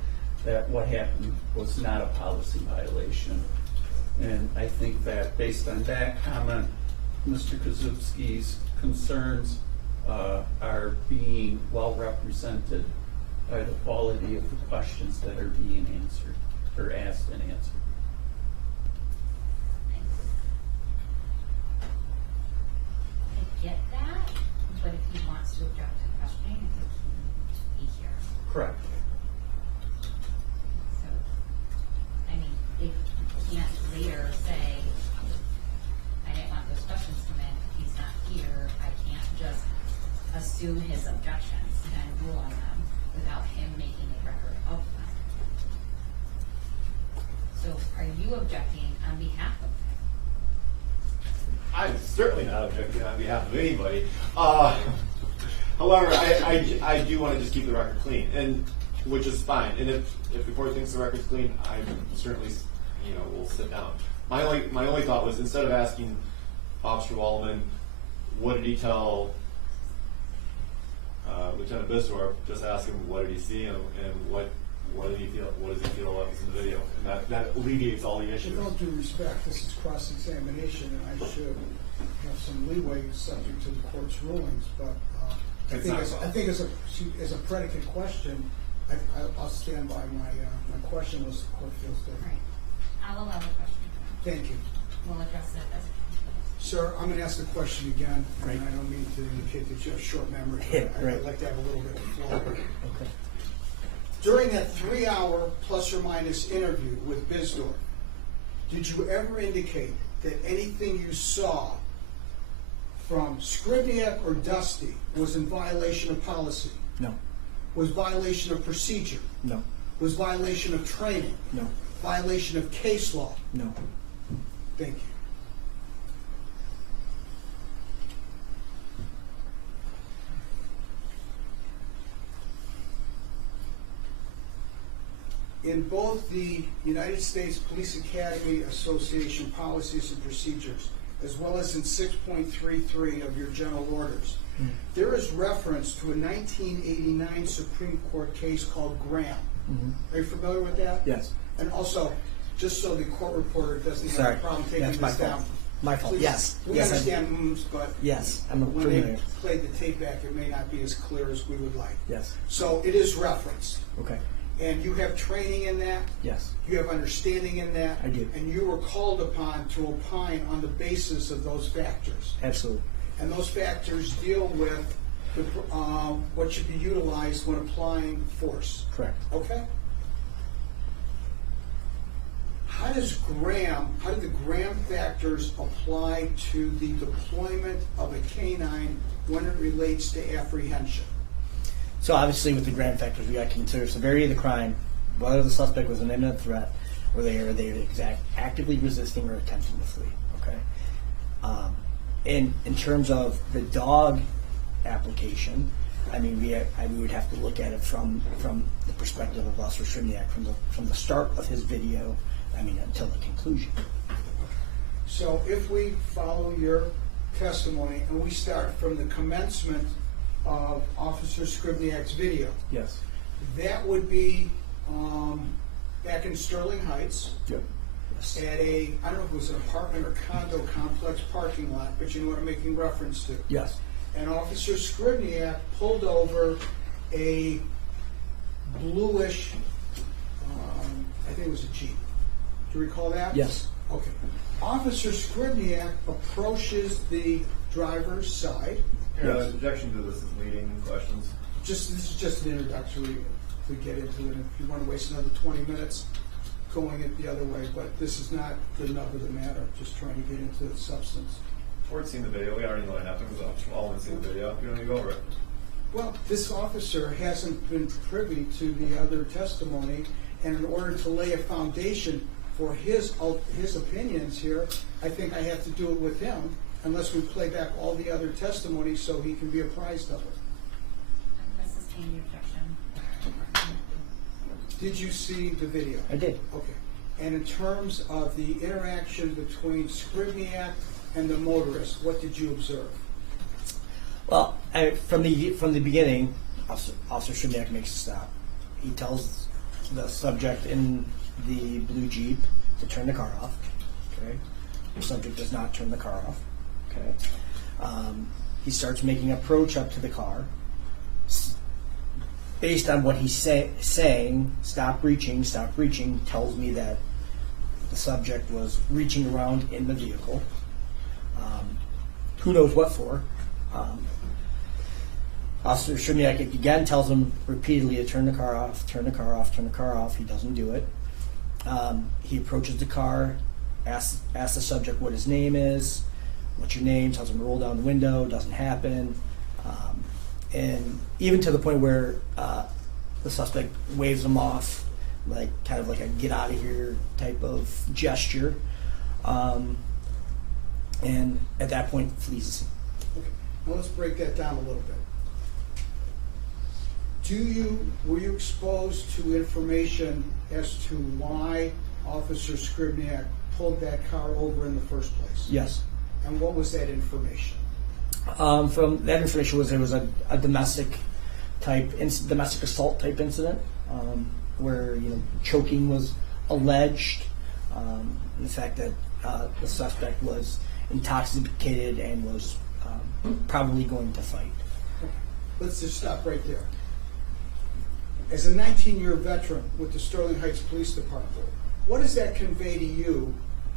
that what happened was not a policy violation. And I think that based on that comment, Mr. Kaszubski's concerns are being well represented by the quality of the questions that are being answered, or asked and answered. I get that, but if he wants to object to questioning, I think he needs to be here. Correct. So, I mean, if he can't later say, I didn't want those questions come in, if he's not here, I can't just assume his objections and rule on them without him making a record of them. So, are you objecting on behalf of him? I'm certainly not objecting on behalf of anybody. However, I do want to just keep the record clean, and which is fine. And if the court thinks the record's clean, I certainly, will sit down. My only thought was, instead of asking Officer Waldman, what did he tell Lieutenant Bisdorf, just ask him what did he see and what did he feel? What does he feel about this in the video? And that alleviates all the issues. With all due respect, this is cross-examination, and I should have some leeway subject to the court's rulings, but I think as a predicate question, I'll stand by my question unless the court feels All different. right. I'll allow the question. Thank you. We'll address it as it comes. Sir, I'm going to ask the question again, Right. and I don't mean to indicate that you have short memory. Yeah, but right. I'd like to have a little bit of flow. Okay. During that 3-hour plus or minus interview with Bisdorf, did you ever indicate that anything you saw from Sribniak or Dusty was in violation of policy, No. was violation of procedure, No. was violation of training, No. violation of case law? No. Thank you. In both the United States Police Academy Association policies and procedures, as well as in 6.33 of your general orders, there is reference to a 1989 Supreme Court case called Graham. Are you familiar with that? Yes. And also, just so the court reporter doesn't have Sorry. a problem taking That's this my down. fault. My fault. Please, Yes. We Yes, I- understand but Yes, I'm when familiar. they played the tape back, it may not be as clear as we would like. Yes. So it is referenced. Okay. And you have training in that. Yes. You have understanding in that. I do. And you were called upon to opine on the basis of those factors. Absolutely. And those factors deal with the, what should be utilized when applying force. Correct. Okay? How did the Graham factors apply to the deployment of a canine when it relates to apprehension? So obviously with the Graham factors, we got to consider severity of the crime, whether the suspect was an imminent threat, or they are actively resisting or attempting to flee. Okay. In terms of the dog application, I mean, we would have to look at it from the perspective of Officer Sribniak, from the start of his video, I mean, until the conclusion. So if we follow your testimony and we start from the commencement of Officer Sribniak's video, Yes. that would be back in Sterling Heights Yep. Yes. at I don't know if it was an apartment or condo complex parking lot, but you know what I'm making reference to. Yes. And Officer Sribniak pulled over a bluish it was a Jeep. Do you recall that? Yes. Okay. Officer Sribniak approaches the driver's side. Yes. Objection to this is leading questions. This is just an introductory to get into it. If you want to waste another 20 minutes going it the other way, but this is not the nub of the matter. Just trying to get into the substance. We've seen the video. We already know what happened. We've all been seeing the video. We don't need to go over it. Well, this officer hasn't been privy to the other testimony, and in order to lay a foundation for his opinions here, I think I have to do it with him, unless we play back all the other testimony so he can be apprised of it. I sustain the objection. Did you see the video? I did. Okay. And in terms of the interaction between Sribniak and the motorist, what did you observe? Well, from the beginning, Officer Sribniak makes a stop. He tells the subject in the blue Jeep to turn the car off. Okay. The subject does not turn the car off. Okay. He starts making approach up to the car. Based on what he's saying, stop reaching, tells me that the subject was reaching around in the vehicle. Who knows what for? Officer Sribniak again tells him repeatedly to turn the car off, turn the car off, turn the car off. He doesn't do it. He approaches the car, asks the subject what his name is, what's your name, tells him to roll down the window, doesn't happen. And even to the point where the suspect waves him off, like kind of like a get out of here type of gesture. And at that point flees. Okay. Now let's break that down a little bit. Were you exposed to information as to why Officer Sribniak pulled that car over in the first place? Yes. And what was that information? From that information was there was a domestic assault type incident where choking was alleged. The fact that the suspect was intoxicated and was probably going to fight. Okay. Let's just stop right there. As a 19-year veteran with the Sterling Heights Police Department, what does that convey to you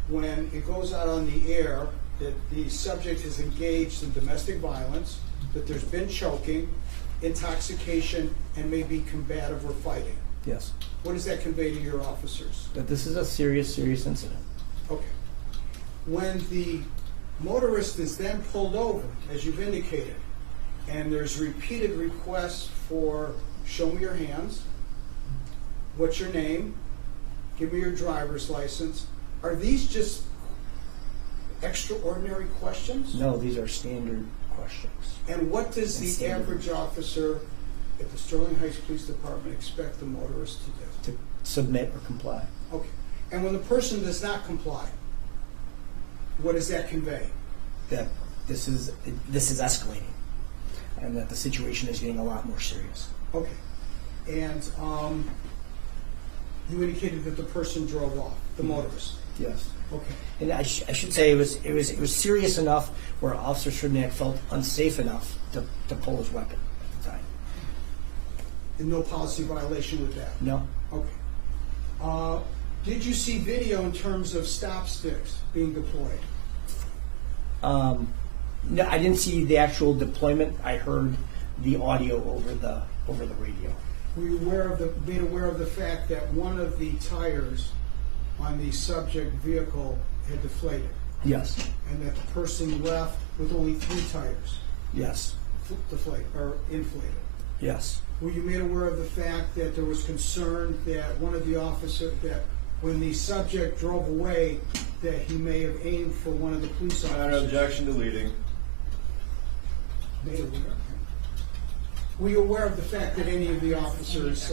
when it goes out on the air that the subject is engaged in domestic violence, that there's been choking, intoxication, and maybe combative or fighting? Yes. What does that convey to your officers? That this is a serious incident. Okay. When the motorist is then pulled over, as you've indicated, and there's repeated requests for show me your hands, what's your name, give me your driver's license, are these just extraordinary questions? No, these are standard questions. And what does the average officer at the Sterling Heights Police Department expect the motorist to do? To submit or comply. Okay. And when the person does not comply, what does that convey? That this is escalating, and that the situation is getting a lot more serious. Okay. And you indicated that the person drove off, the motorist. Yes. Okay. And I should say it was serious enough where Officer Sribniak felt unsafe enough to pull his weapon at the time. And no policy violation with that? No. Okay. Did you see video in terms of stop sticks being deployed? No, I didn't see the actual deployment. I heard the audio over the radio. Were you made aware of the fact that one of the tires on the subject vehicle had deflated, Yes. and that the person left with only 3 tires Yes. inflated? Yes. Were you made aware of the fact that there was concern that one of the officers, that when the subject drove away, that he may have aimed for one of the police officers? Objection to leading. Made aware? Were you aware of the fact that any of the officers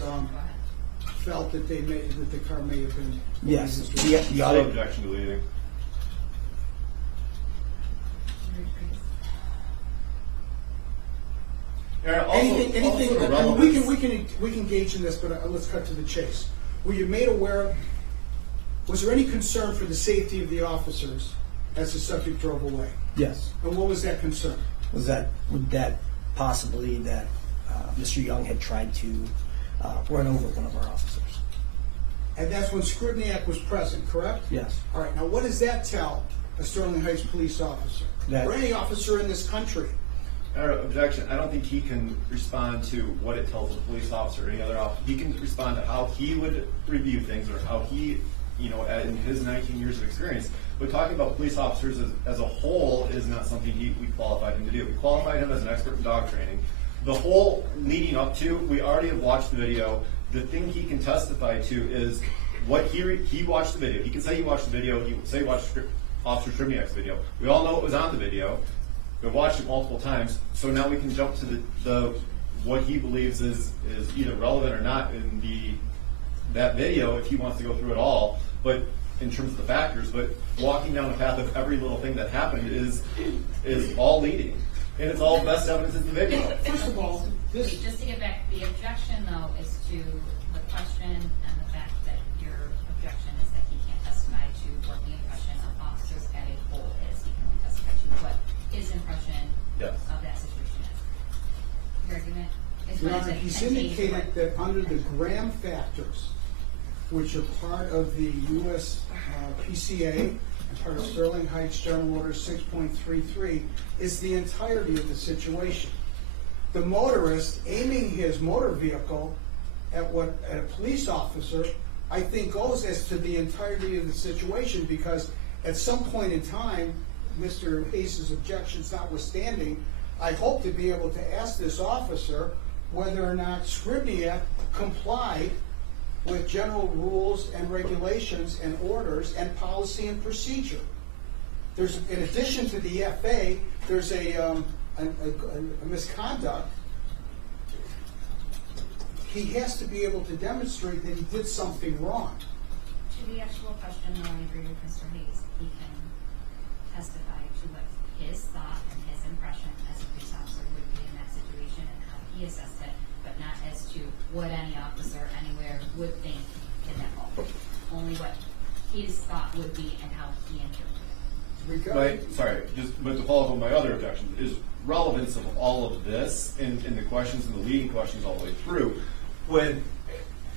felt that that the car may have been? Yes. The No audio. objection to leading. Anything. I mean, we can engage in this, but let's cut to the chase. Were you made aware? Was there any concern for the safety of the officers as the subject drove away? Yes. And what was that concern? Would that possibly that Mr. Young had tried to run over one of our officers? And that's when Sribniak was present, correct? Yes. All right, now what does that tell a Sterling Heights police officer? That- Or any officer in this country? Objection. I don't think he can respond to what it tells a police officer or any other officer. He can respond to how he would review things or how he, in his 19 years of experience. But talking about police officers as a whole is not something we qualified him to do. We qualified him as an expert in dog training. The whole leading up to, we already have watched the video. The thing he can testify to is what he watched the video. He can say he watched the video. He can say he watched Officer Sribniak's video. We all know it was on the video. We've watched it multiple times, so now we can jump to the what he believes is either relevant or not in that video if he wants to go through it all. But in terms of the factors, but walking down the path of every little thing that happened is all leading, and it's all best evidence in the video. First of all, this, Just to get back, the objection though is to the question and the fact that your objection is that he can't testify to what the impression of officers at a whole is. He can only testify to what his impression Yes. of that situation is. Your argument is Your what Honor, is it? he's 10 days indicated worth? that under the Graham factors, which are part of the U.S. PCA and part of Sterling Heights General Order 6.33, is the entirety of the situation. The motorist aiming his motor vehicle at a police officer, I think goes as to the entirety of the situation, because at some point in time, Mr. Hayes' objections notwithstanding, I hope to be able to ask this officer whether or not Sribniak complied with general rules and regulations and orders and policy and procedure. There's, in addition to the FA, there's a misconduct. He has to be able to demonstrate that he did something wrong. To the actual question, though, I agree with Mr. Hayes. He can testify to what his thought and his impression as a police officer would be in that situation and how he assessed it, but not as to what any officer anywhere would think in that moment. Only what his thought would be and how he interpreted it. But to follow up on my other objection is relevance of all of this in the questions and the leading questions all the way through. When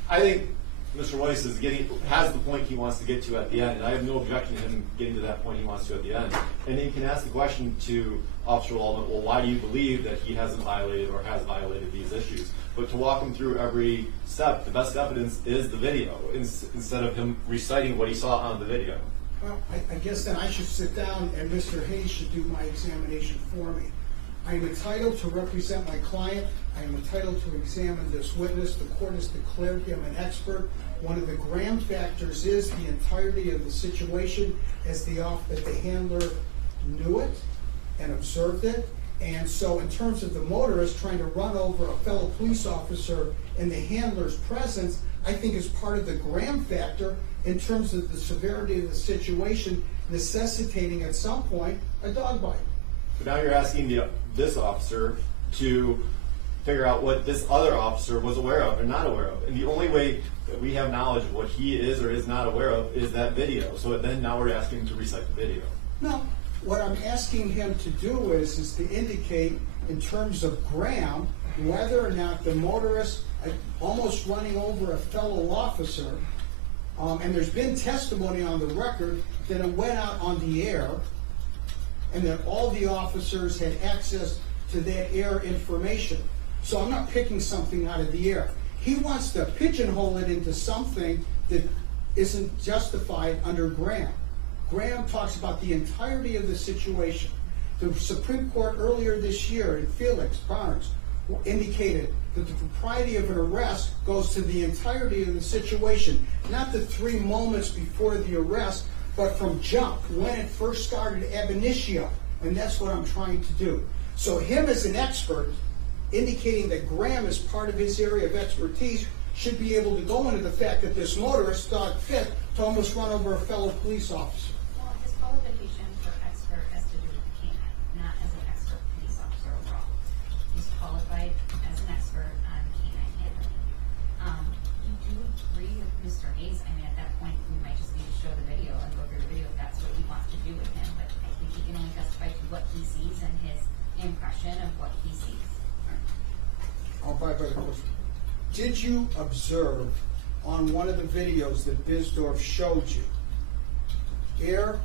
I think Mr. Weiss has the point he wants to get to at the end, and I have no objection to him getting to that point he wants to at the end. And then you can ask the question to Officer Waldman, well, why do you believe that he hasn't violated or has violated these issues? But to walk him through every step, the best evidence is the video, instead of him reciting what he saw on the video. Well, I guess then I should sit down and Mr. Hayes should do my examination for me. I am entitled to represent my client. I am entitled to examine this witness. The court has declared him an expert. One of the Graham factors is the entirety of the situation, as the handler knew it and observed it. And so in terms of the motorist trying to run over a fellow police officer in the handler's presence, I think is part of the Graham factor in terms of the severity of the situation necessitating at some point a dog bite. But now you're asking this officer to figure out what this other officer was aware of or not aware of. And the only way that we have knowledge of what he is or is not aware of is that video. So then now we're asking him to recite the video. No, what I'm asking him to do is to indicate in terms of Graham whether or not the motorist almost running over a fellow officer, and there's been testimony on the record that it went out on the air and that all the officers had access to that air information. So I'm not picking something out of the air. He wants to pigeonhole it into something that isn't justified under Graham. Graham talks about the entirety of the situation. The Supreme Court earlier this year in Felix Barnes indicated that the propriety of an arrest goes to the entirety of the situation, not the 3 moments before the arrest, but from jump, when it first started ab initio, and that's what I'm trying to do. So him as an expert, indicating that Graham is part of his area of expertise, should be able to go into the fact that this motorist thought fit to almost run over a fellow police officer. Well, his qualification for expert has to do with the canine, not as an expert police officer overall. He's qualified as an expert on canine handling. You do agree with Mr. Hayes? I mean, at that point, we might just need to show the video and go through the video if that's what you want to do with him. But I think he can only testify to what he sees and his impression of what he sees. I'll buy by the question. Did you observe on one of the videos that Bisdorf showed you, air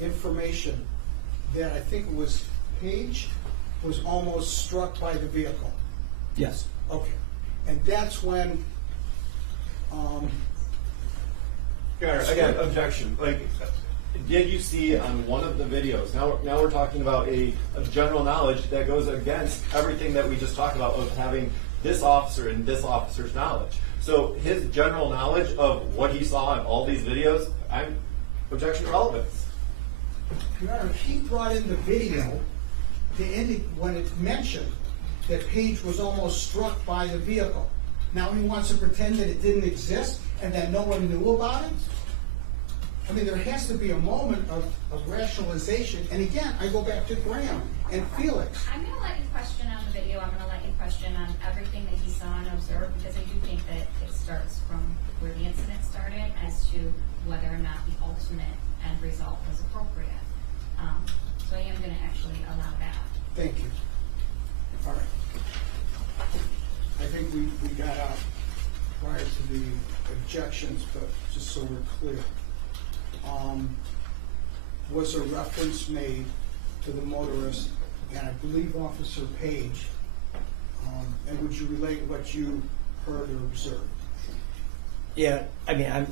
information that I think was Page was almost struck by the vehicle. Yes. Okay. And that's when, Your Honor, again, objection. Like, did you see on one of the videos? Now we're talking about a general knowledge that goes against everything that we just talked about of having this officer and this officer's knowledge. So his general knowledge of what he saw in all these videos, I'm objection to relevance. Your Honor, he brought in the video when it mentioned that Page was almost struck by the vehicle. Now he wants to pretend that it didn't exist and that no one knew about it? I mean, there has to be a moment of rationalization. And again, I go back to Graham and Felix. I'm going to let you question on the video. I'm going to let you question on everything that he saw and observed, because I do think that it starts from where the incident started as to whether or not the ultimate end result was appropriate. So I am going to actually allow that. Thank you. All right. I think we got out prior to the objections, but just so we're clear. Was a reference made to the motorist and I believe Officer Page, and would you relate what you heard or observed? Yeah, I mean,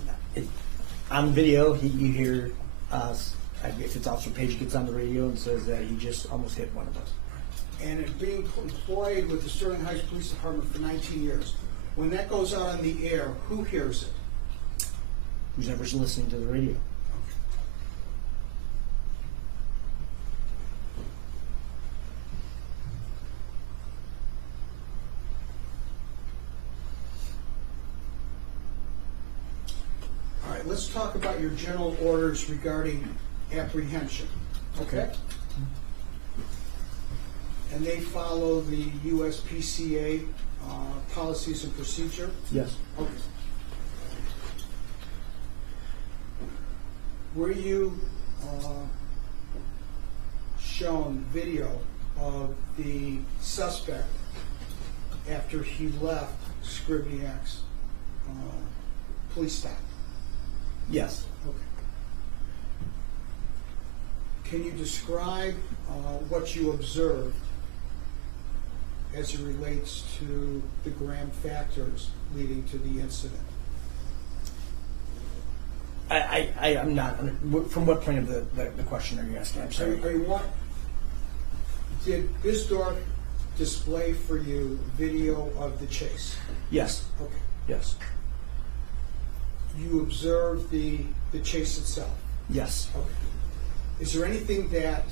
on video, you hear if it's Officer Page gets on the radio and says that he just almost hit one of us. And it being employed with the Sterling Heights Police Department for 19 years, when that goes out on the air, who hears it? Who's ever listening to the radio? All right, let's talk about your general orders regarding apprehension, okay? And they follow the USPCA policies and procedure? Yes. Okay. Were you shown video of the suspect after he left Sribniak's police stop? Yes. Okay. Can you describe what you observed as it relates to the Graham factors leading to the incident? I'm not. From what point of the question are you asking? I'm sorry. Did Bisdorf display for you video of the chase? Yes. Okay. Yes. You observed the chase itself? Yes. Okay. Is there anything that,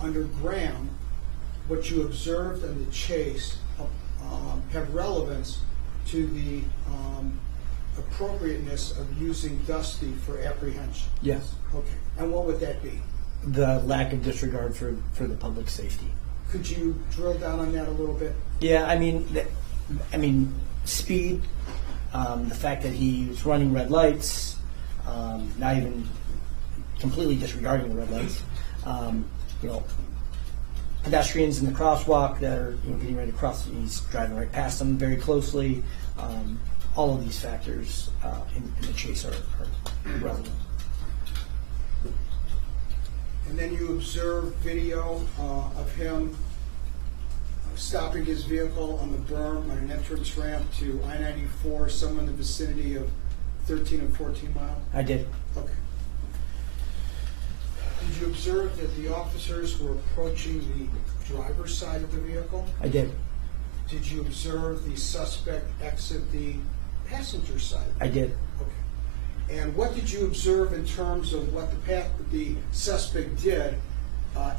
under Graham, what you observed in the chase have relevance to the appropriateness of using Dusty for apprehension? Yes. Okay. And what would that be? The lack of disregard for the public safety. Could you drill down on that a little bit? Yeah, I mean, speed, the fact that he was running red lights, not even completely disregarding the red lights. Pedestrians in the crosswalk that are getting ready to cross, he's driving right past them very closely. All of these factors in the chase are relevant. And then you observed video of him stopping his vehicle on the berm on an entrance ramp to I-94, somewhere in the vicinity of 13 and 14 mile? I did. Okay. Did you observe that the officers were approaching the driver's side of the vehicle? I did. Did you observe the suspect exit the passenger side? I did. Okay. And what did you observe in terms of what the suspect did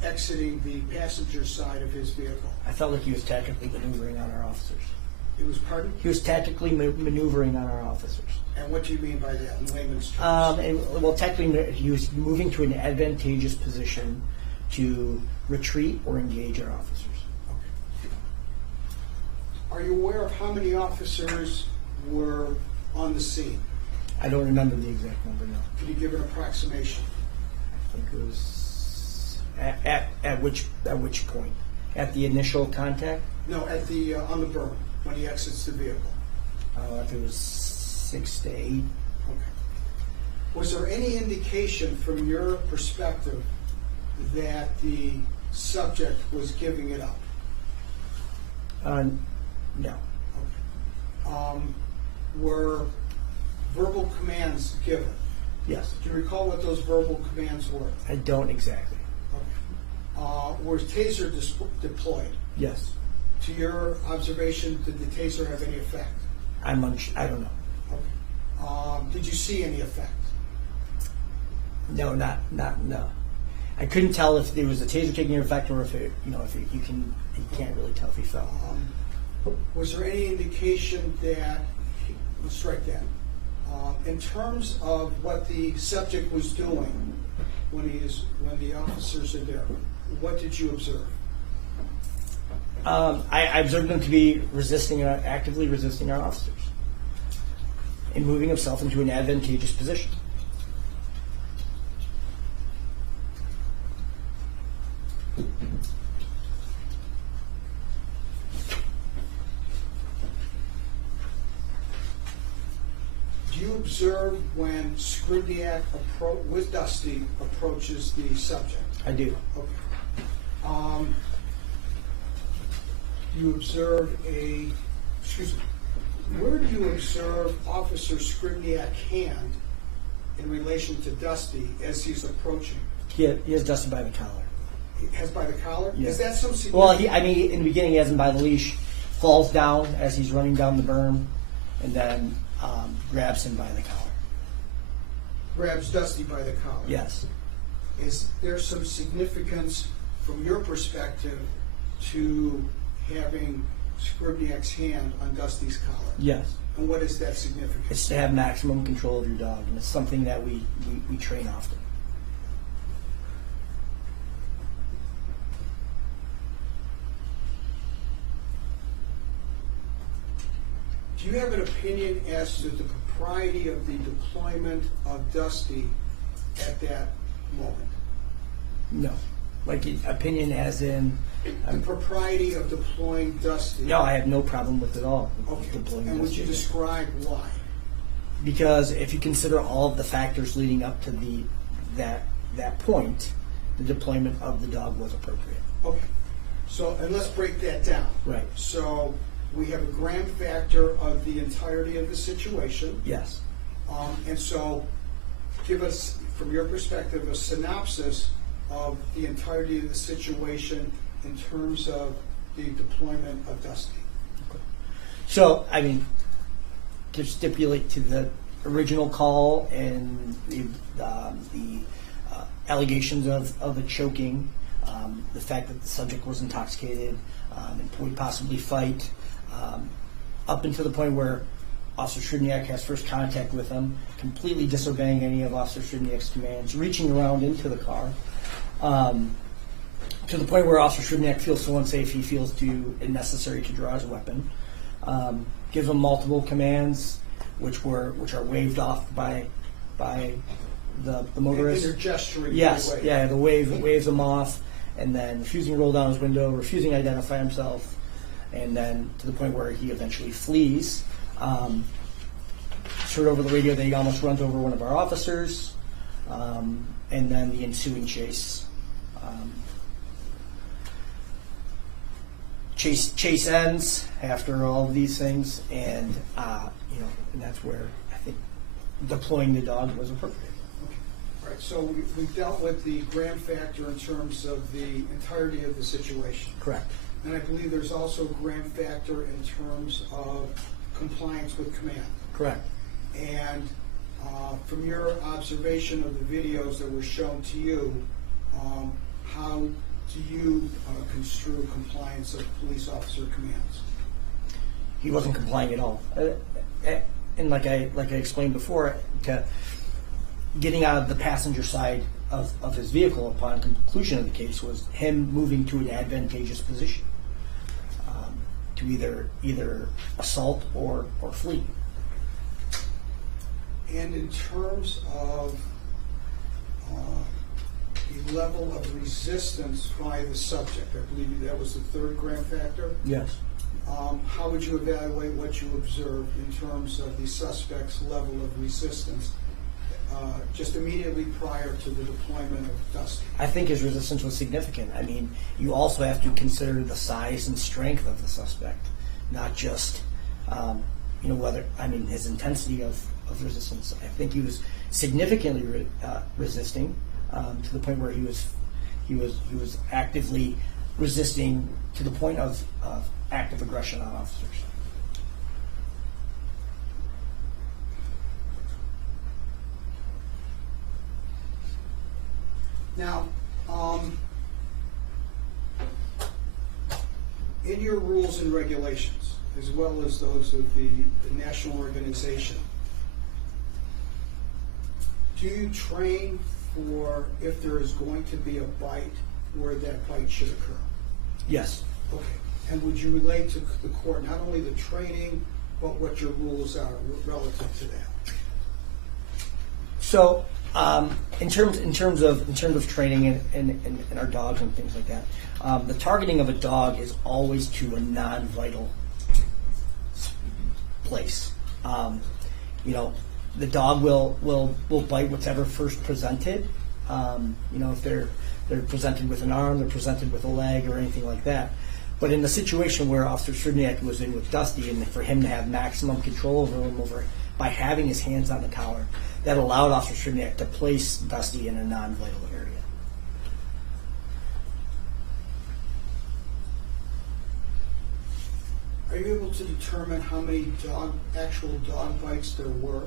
exiting the passenger side of his vehicle? I felt like he was tactically maneuvering on our officers. It was, pardon? He was tactically maneuvering on our officers. And what do you mean by that in layman's terms? Well, technically, he was moving to an advantageous position to retreat or engage our officers. Okay. Are you aware of how many officers were on the scene? I don't remember the exact number now. Can you give an approximation? I think it was at which point? At the initial contact? No, at the on the berm when he exits the vehicle. If it was 6 to 8. Okay. Was there any indication from your perspective that the subject was giving it up? No. Okay. Were verbal commands given? Yes. Do you recall what those verbal commands were? I don't exactly. Okay. Was taser deployed? Yes. To your observation, did the taser have any effect? I don't know. Okay. Did you see any effect? No, not no. I couldn't tell if there was a taser taking effect or if it, you can't really tell if he fell. Was there any indication that, let's strike that, in terms of what the subject was doing when the officers are there, what did you observe? I observed him to be actively resisting our officers and moving himself into an advantageous position. Do you observe when Sribniak with Dusty approaches the subject? I do. Okay. You observe where do you observe Officer Sribniak's hand in relation to Dusty as he's approaching? He has Dusty by the collar. He has by the collar? Yeah. Is that some significant? Well, in the beginning he has him by the leash, falls down as he's running down the berm, and then grabs him by the collar. Grabs Dusty by the collar? Yes. Is there some significance from your perspective to having Sribniak's hand on Dusty's collar? Yes. And what is that significance? It's to have maximum control of your dog, and it's something that we train often. Do you have an opinion as to the propriety of the deployment of Dusty at that moment? No. Like opinion as in... The propriety of deploying Dusty? No, I have no problem with it all. Okay. Deploying And would you Dusty. describe why? Because if you consider all of the factors leading up to that point, the deployment of the dog was appropriate. Okay. So, and let's break that down. Right. So, we have a gram factor of the entirety of the situation. Yes. And so, give us, from your perspective, a synopsis of the entirety of the situation in terms of the deployment of Dusty. So, to stipulate to the original call and the allegations of a choking, the fact that the subject was intoxicated and would possibly fight, up until the point where Officer Sribniak has first contact with him, completely disobeying any of Officer Sribniak's commands, reaching around into the car, to the point where Officer Sribniak feels so unsafe he feels it necessary to draw his weapon. Gives him multiple commands, which are waved off by the motorist. And they're gesturing. Yes, away. yeah, the waves him off, and then refusing to roll down his window, refusing to identify himself, and then to the point where he eventually flees. Heard over the radio that he almost runs over one of our officers, and then the ensuing chase. Chase ends after all of these things, and and that's where I think deploying the dog was appropriate. Okay. All right. So we've dealt with the gram factor in terms of the entirety of the situation. Correct. And I believe there's also gram factor in terms of compliance with command. Correct. And from your observation of the videos that were shown to you, how do you construe compliance of police officer commands? He wasn't complying at all. And like I explained before, getting out of the passenger side of his vehicle upon conclusion of the case was him moving to an advantageous position to either assault or flee. And in terms of the level of resistance by the subject, I believe that was the third gram factor. Yes. how would you evaluate what you observed in terms of the suspect's level of resistance just immediately prior to the deployment of Dusty? I think his resistance was significant. I mean, you also have to consider the size and strength of the suspect, not just, his intensity of resistance. I think he was significantly resisting to the point where he was actively resisting to the point of active aggression on officers. Now, in your rules and regulations, as well as those of the national organization, do you train for if there is going to be a bite, where that bite should occur? Yes. Okay. And would you relate to the court not only the training, but what your rules are relative to that? So, in terms of training and our dogs and things like that, the targeting of a dog is always to a non-vital place. The dog will bite whatever first presented. If they're presented with an arm, they're presented with a leg, or anything like that. But in the situation where Officer Sribniak was in with Dusty, and for him to have maximum control over him by having his hands on the collar, that allowed Officer Sribniak to place Dusty in a non-vital area. Are you able to determine how many actual dog bites there were?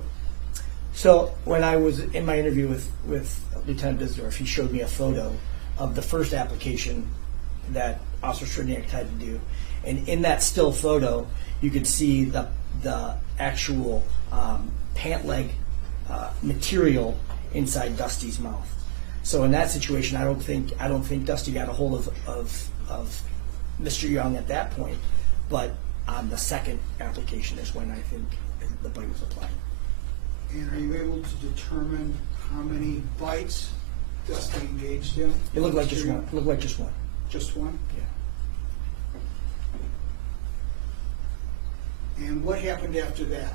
So when I was in my interview with Lieutenant Bisdorf, he showed me a photo of the first application that Officer Sribniak tried to do, and in that still photo, you could see the actual pant leg material inside Dusty's mouth. So in that situation, I don't think Dusty got a hold of Mr. Young at that point, but on the second application is when I think the bite was applied. And are you able to determine how many bites Dusty engaged in? It looked like just one. It looked like just one. Just one? Yeah. And what happened after that?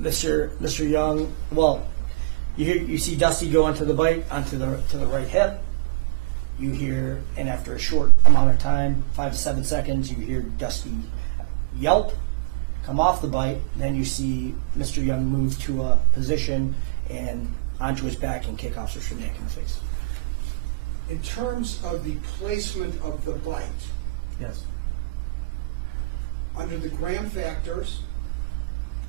Mr. Young, well, you see Dusty go onto the bite, to the right hip. You hear, and after a short amount of time, 5 to 7 seconds, you hear Dusty yelp, come off the bite. Then you see Mr. Young move to a position and onto his back and kick Officer Sribniak in the face. In terms of the placement of the bite, Yes. under the Graham factors,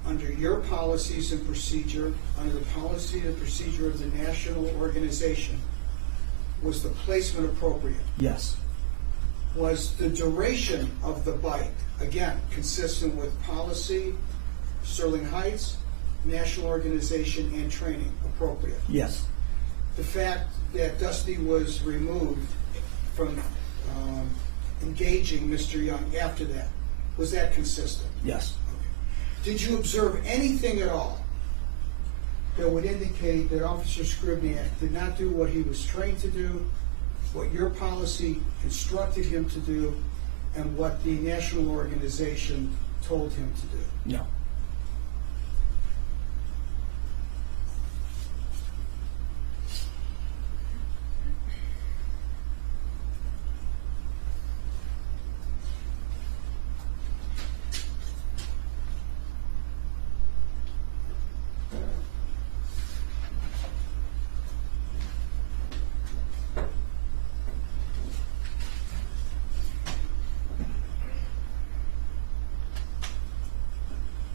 under your policies and procedure, under the policy and procedure of the national organization, was the placement appropriate? Yes. Was the duration of the bite, again, consistent with policy, Sterling Heights, national organization, and training, appropriate? Yes. The fact that Dusty was removed from engaging Mr. Young after that, was that consistent? Yes. Okay. Did you observe anything at all that would indicate that Officer Sribniak did not do what he was trained to do, what your policy instructed him to do, and what the national organization told him to do? No.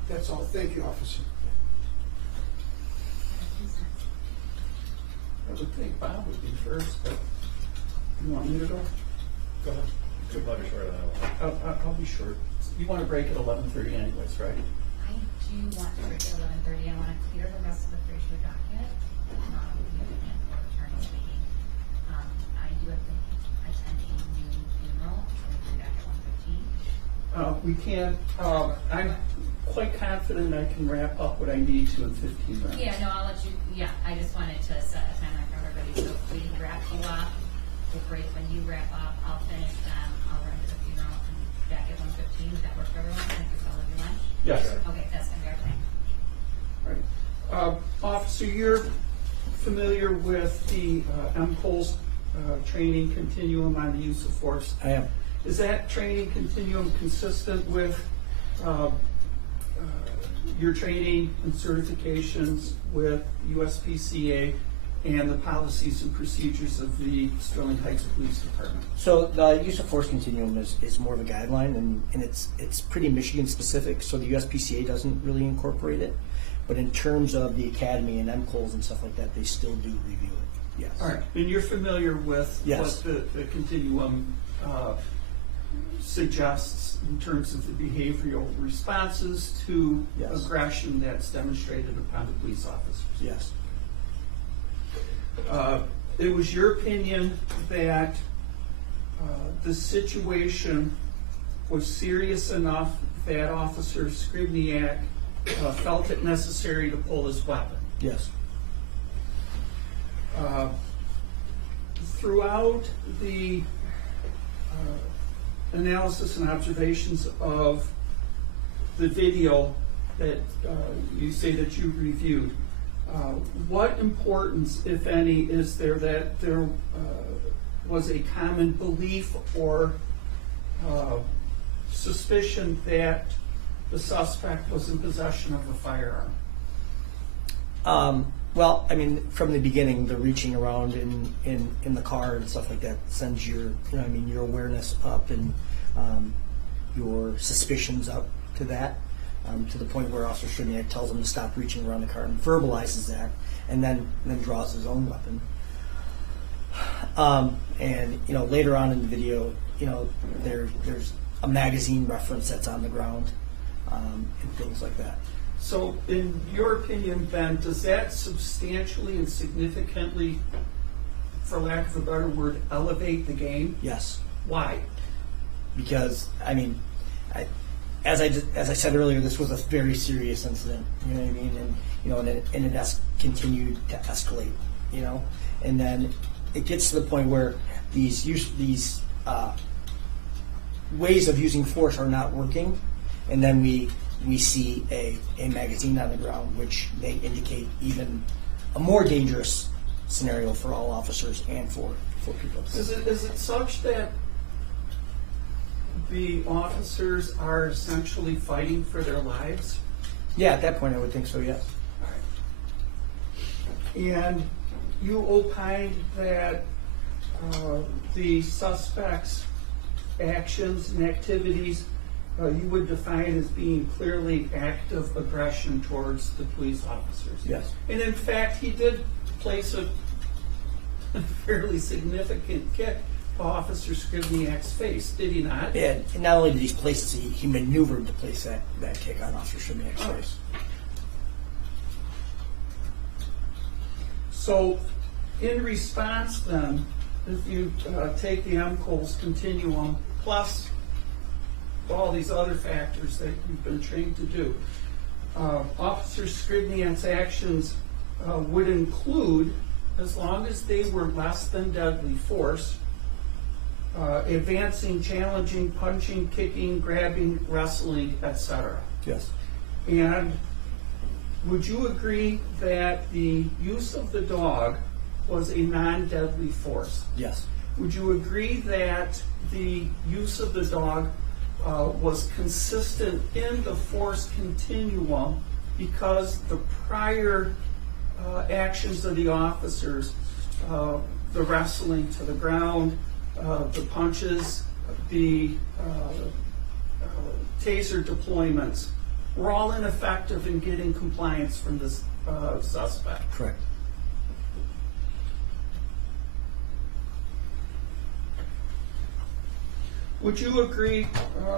That's all. Thank you, Officer. I would think Bob would be first, but you want me to go? Go ahead. Could probably be shorter than I want. I'll be short. You want to break at 11:30 anyways, right? I do want to break at 11:30. I want to clear the rest of the Frazier docket. For attorney speaking. I do have to attend a new funeral. So we'll be back at 1:15. We can, I'm quite confident I can wrap up what I need to in 15 minutes. Yeah, no, I'll let you, I just wanted to set a timer for everybody, so if we wrap you up, we'll break when you wrap up, I'll finish them, I'll run to the funeral, and back at 1:15, does that work for everyone? Can I get all of your lunch? Yes. Okay, that's gonna be our plan. Right. Officer, you're familiar with the MCOLS training continuum on the use of force? I am. Is that training continuum consistent with your training and certifications with USPCA and the policies and procedures of the Sterling Heights Police Department? So the use of force continuum is more of a guideline, and it's pretty Michigan specific, so the USPCA doesn't really incorporate it. But in terms of the academy and MCOLs and stuff like that, they still do review it, yes. All right, and you're familiar with Yes. what the continuum suggests in terms of the behavioral responses to Yes. aggression that's demonstrated upon the police officers? Yes. It was your opinion that the situation was serious enough that Officer Sribniak felt it necessary to pull his weapon. Yes. Throughout the analysis and observations of the video that you say that you reviewed, what importance, if any, is there that there was a common belief or suspicion that the suspect was in possession of a firearm? Well, I mean, from the beginning, the reaching around in the car and stuff like that sends your, your awareness up and your suspicions up to that, to the point where Officer Sribniak tells him to stop reaching around the car and verbalizes that, and then draws his own weapon. And later on in the video, there's a magazine reference that's on the ground, and things like that. So, in your opinion, Ben, does that substantially and significantly, for lack of a better word, elevate the game? Yes. Why? Because as I said earlier, this was a very serious incident. You know what I mean? And it has continued to escalate. And then it gets to the point where these ways of using force are not working, and then we see a magazine on the ground, which they indicate even a more dangerous scenario for all officers and for people. Is it such that the officers are essentially fighting for their lives? Yeah, at that point I would think so, yes. And you opined that the suspect's actions and activities you would define as being clearly active aggression towards the police officers. Yes. And in fact, he did place a fairly significant kick to Officer Sribniak's face, did he not? And not only did he place it, he maneuvered to place that kick on Officer Sribniak's face. So, in response then, if you take the MCOLS continuum plus all these other factors that you've been trained to do, Officer Sribniak's actions would include, as long as they were less than deadly force, advancing, challenging, punching, kicking, grabbing, wrestling, etc. Yes. And would you agree that the use of the dog was a non-deadly force? Yes. Would you agree that the use of the dog was consistent in the force continuum because the prior actions of the officers, the wrestling to the ground, the punches, the taser deployments, were all ineffective in getting compliance from this suspect? Correct. Would you agree,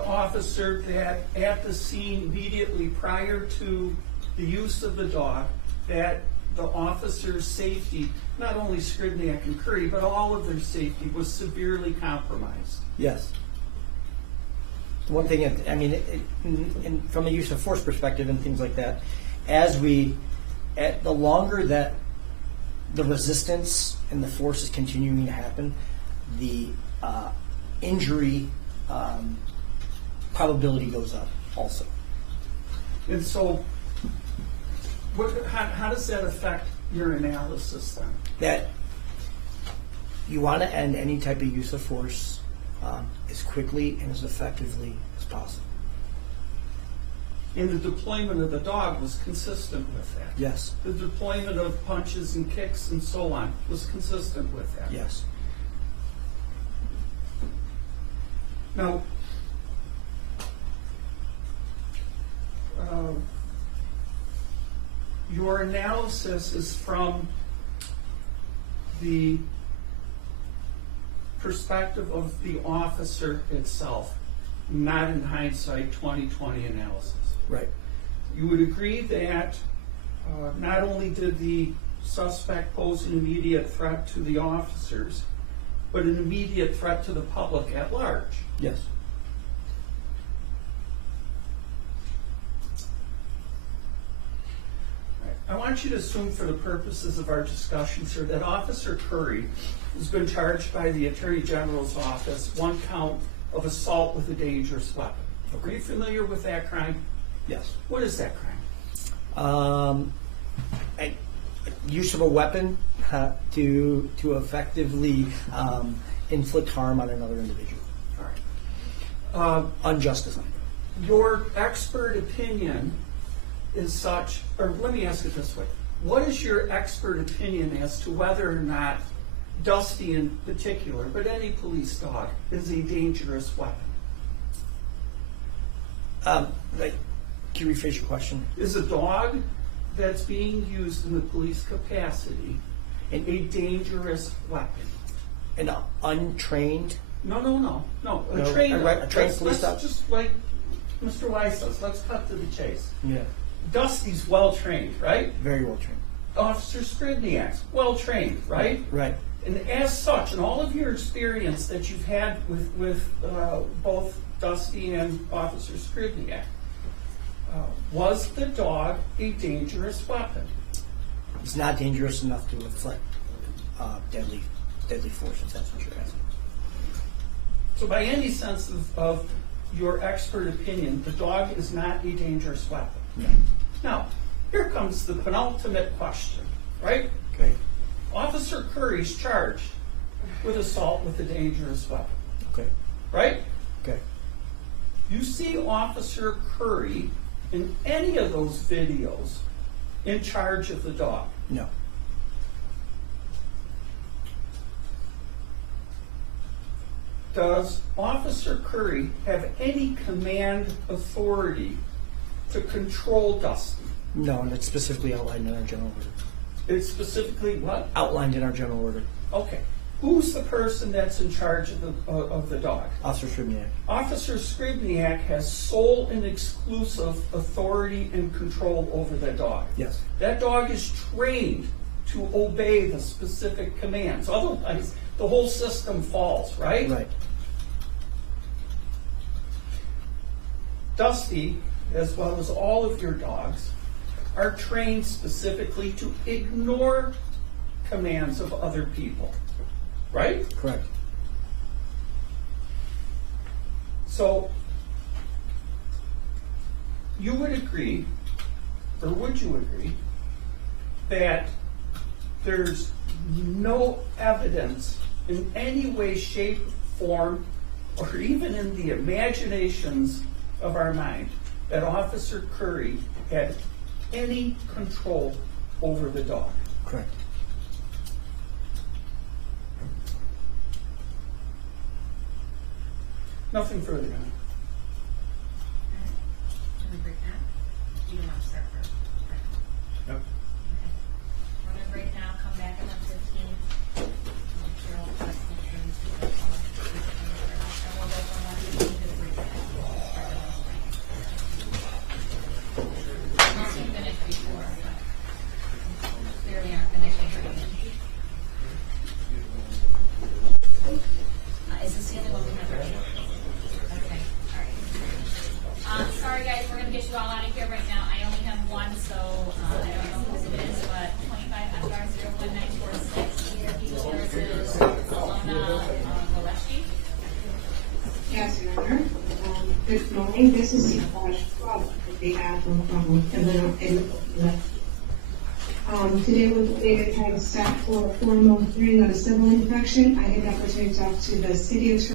officer, that at the scene immediately prior to the use of the dog, that the officer's safety, not only Sribniak and Currie, but all of their safety, was severely compromised? Yes. The one thing, I mean, from a use of force perspective and things like that, the longer that the resistance and the force is continuing to happen, the injury probability goes up also. And so, how does that affect your analysis then? That you want to end any type of use of force as quickly and as effectively as possible. And the deployment of the dog was consistent with that. Yes. The deployment of punches and kicks and so on was consistent with that. Yes. Now, your analysis is from the perspective of the officer itself, not in hindsight 20/20 analysis. Right. You would agree that not only did the suspect pose an immediate threat to the officers, but an immediate threat to the public at large. Yes. I want you to assume for the purposes of our discussion, sir, that Officer Currie has been charged by the Attorney General's office 1 count of assault with a dangerous weapon. Are you familiar with that crime? Yes. What is that crime? Use of a weapon to effectively inflict harm on another individual. All right. Unjustified. Your expert opinion is such, or let me ask it this way. What is your expert opinion as to whether or not Dusty in particular, but any police dog, is a dangerous weapon? Can you rephrase your question? Is a dog that's being used in the police capacity a dangerous weapon? An untrained? No. A No, trained a trained police let's dog? just like Mr. Weiss says, let's cut to the chase. Yeah. Dusty's well trained, right? Very well trained. Officer Sribniak's well trained, right? Right. And as such, in all of your experience that you've had with both Dusty and Officer Sribniak, was the dog a dangerous weapon? It's not dangerous enough to inflict deadly force, if that's what you're asking. So by any sense of your expert opinion, the dog is not a dangerous weapon. No. Now, here comes the penultimate question, right? Okay. Officer Currie's charged with assault with a dangerous weapon, Okay. right? Okay. You see Officer Currie in any of those videos in charge of the dog. No. Does Officer Currie have any command authority to control Dusty? No, and it's specifically outlined in our general order. It's specifically what? Outlined in our general order. Okay. Who's the person that's in charge of the dog? Officer Sribniak. Officer Sribniak has sole and exclusive authority and control over that dog. Yes. That dog is trained to obey the specific commands. Otherwise, the whole system falls, right? Right. Dusty, as well as all of your dogs, are trained specifically to ignore commands of other people, right? Correct. So, you would agree, or would you agree, that there's no evidence in any way, shape, form, or even in the imaginations of our mind that Officer Currie had any control over the dog? Correct. Nothing further. Can we break that? You don't want to start first. Yep. Okay. We're gonna break now, come back at 1:15. Cheryl, let's make sure these people are all- and we'll go from 1:15 to the break. Unless you finished before, but clearly aren't finishing right now. Is this the only one we have ready? Okay, all right. Sorry guys, we're gonna get you all out of here right now. I only have one, so I don't know whose it is, but 25 FR 01946. Yours is Alona Goreshi. Yes, Your Honor. Good morning. This is Rob with behalf of today we're going to try to stop for a formal hearing on a civil infraction. I had the opportunity to talk to the city attorney.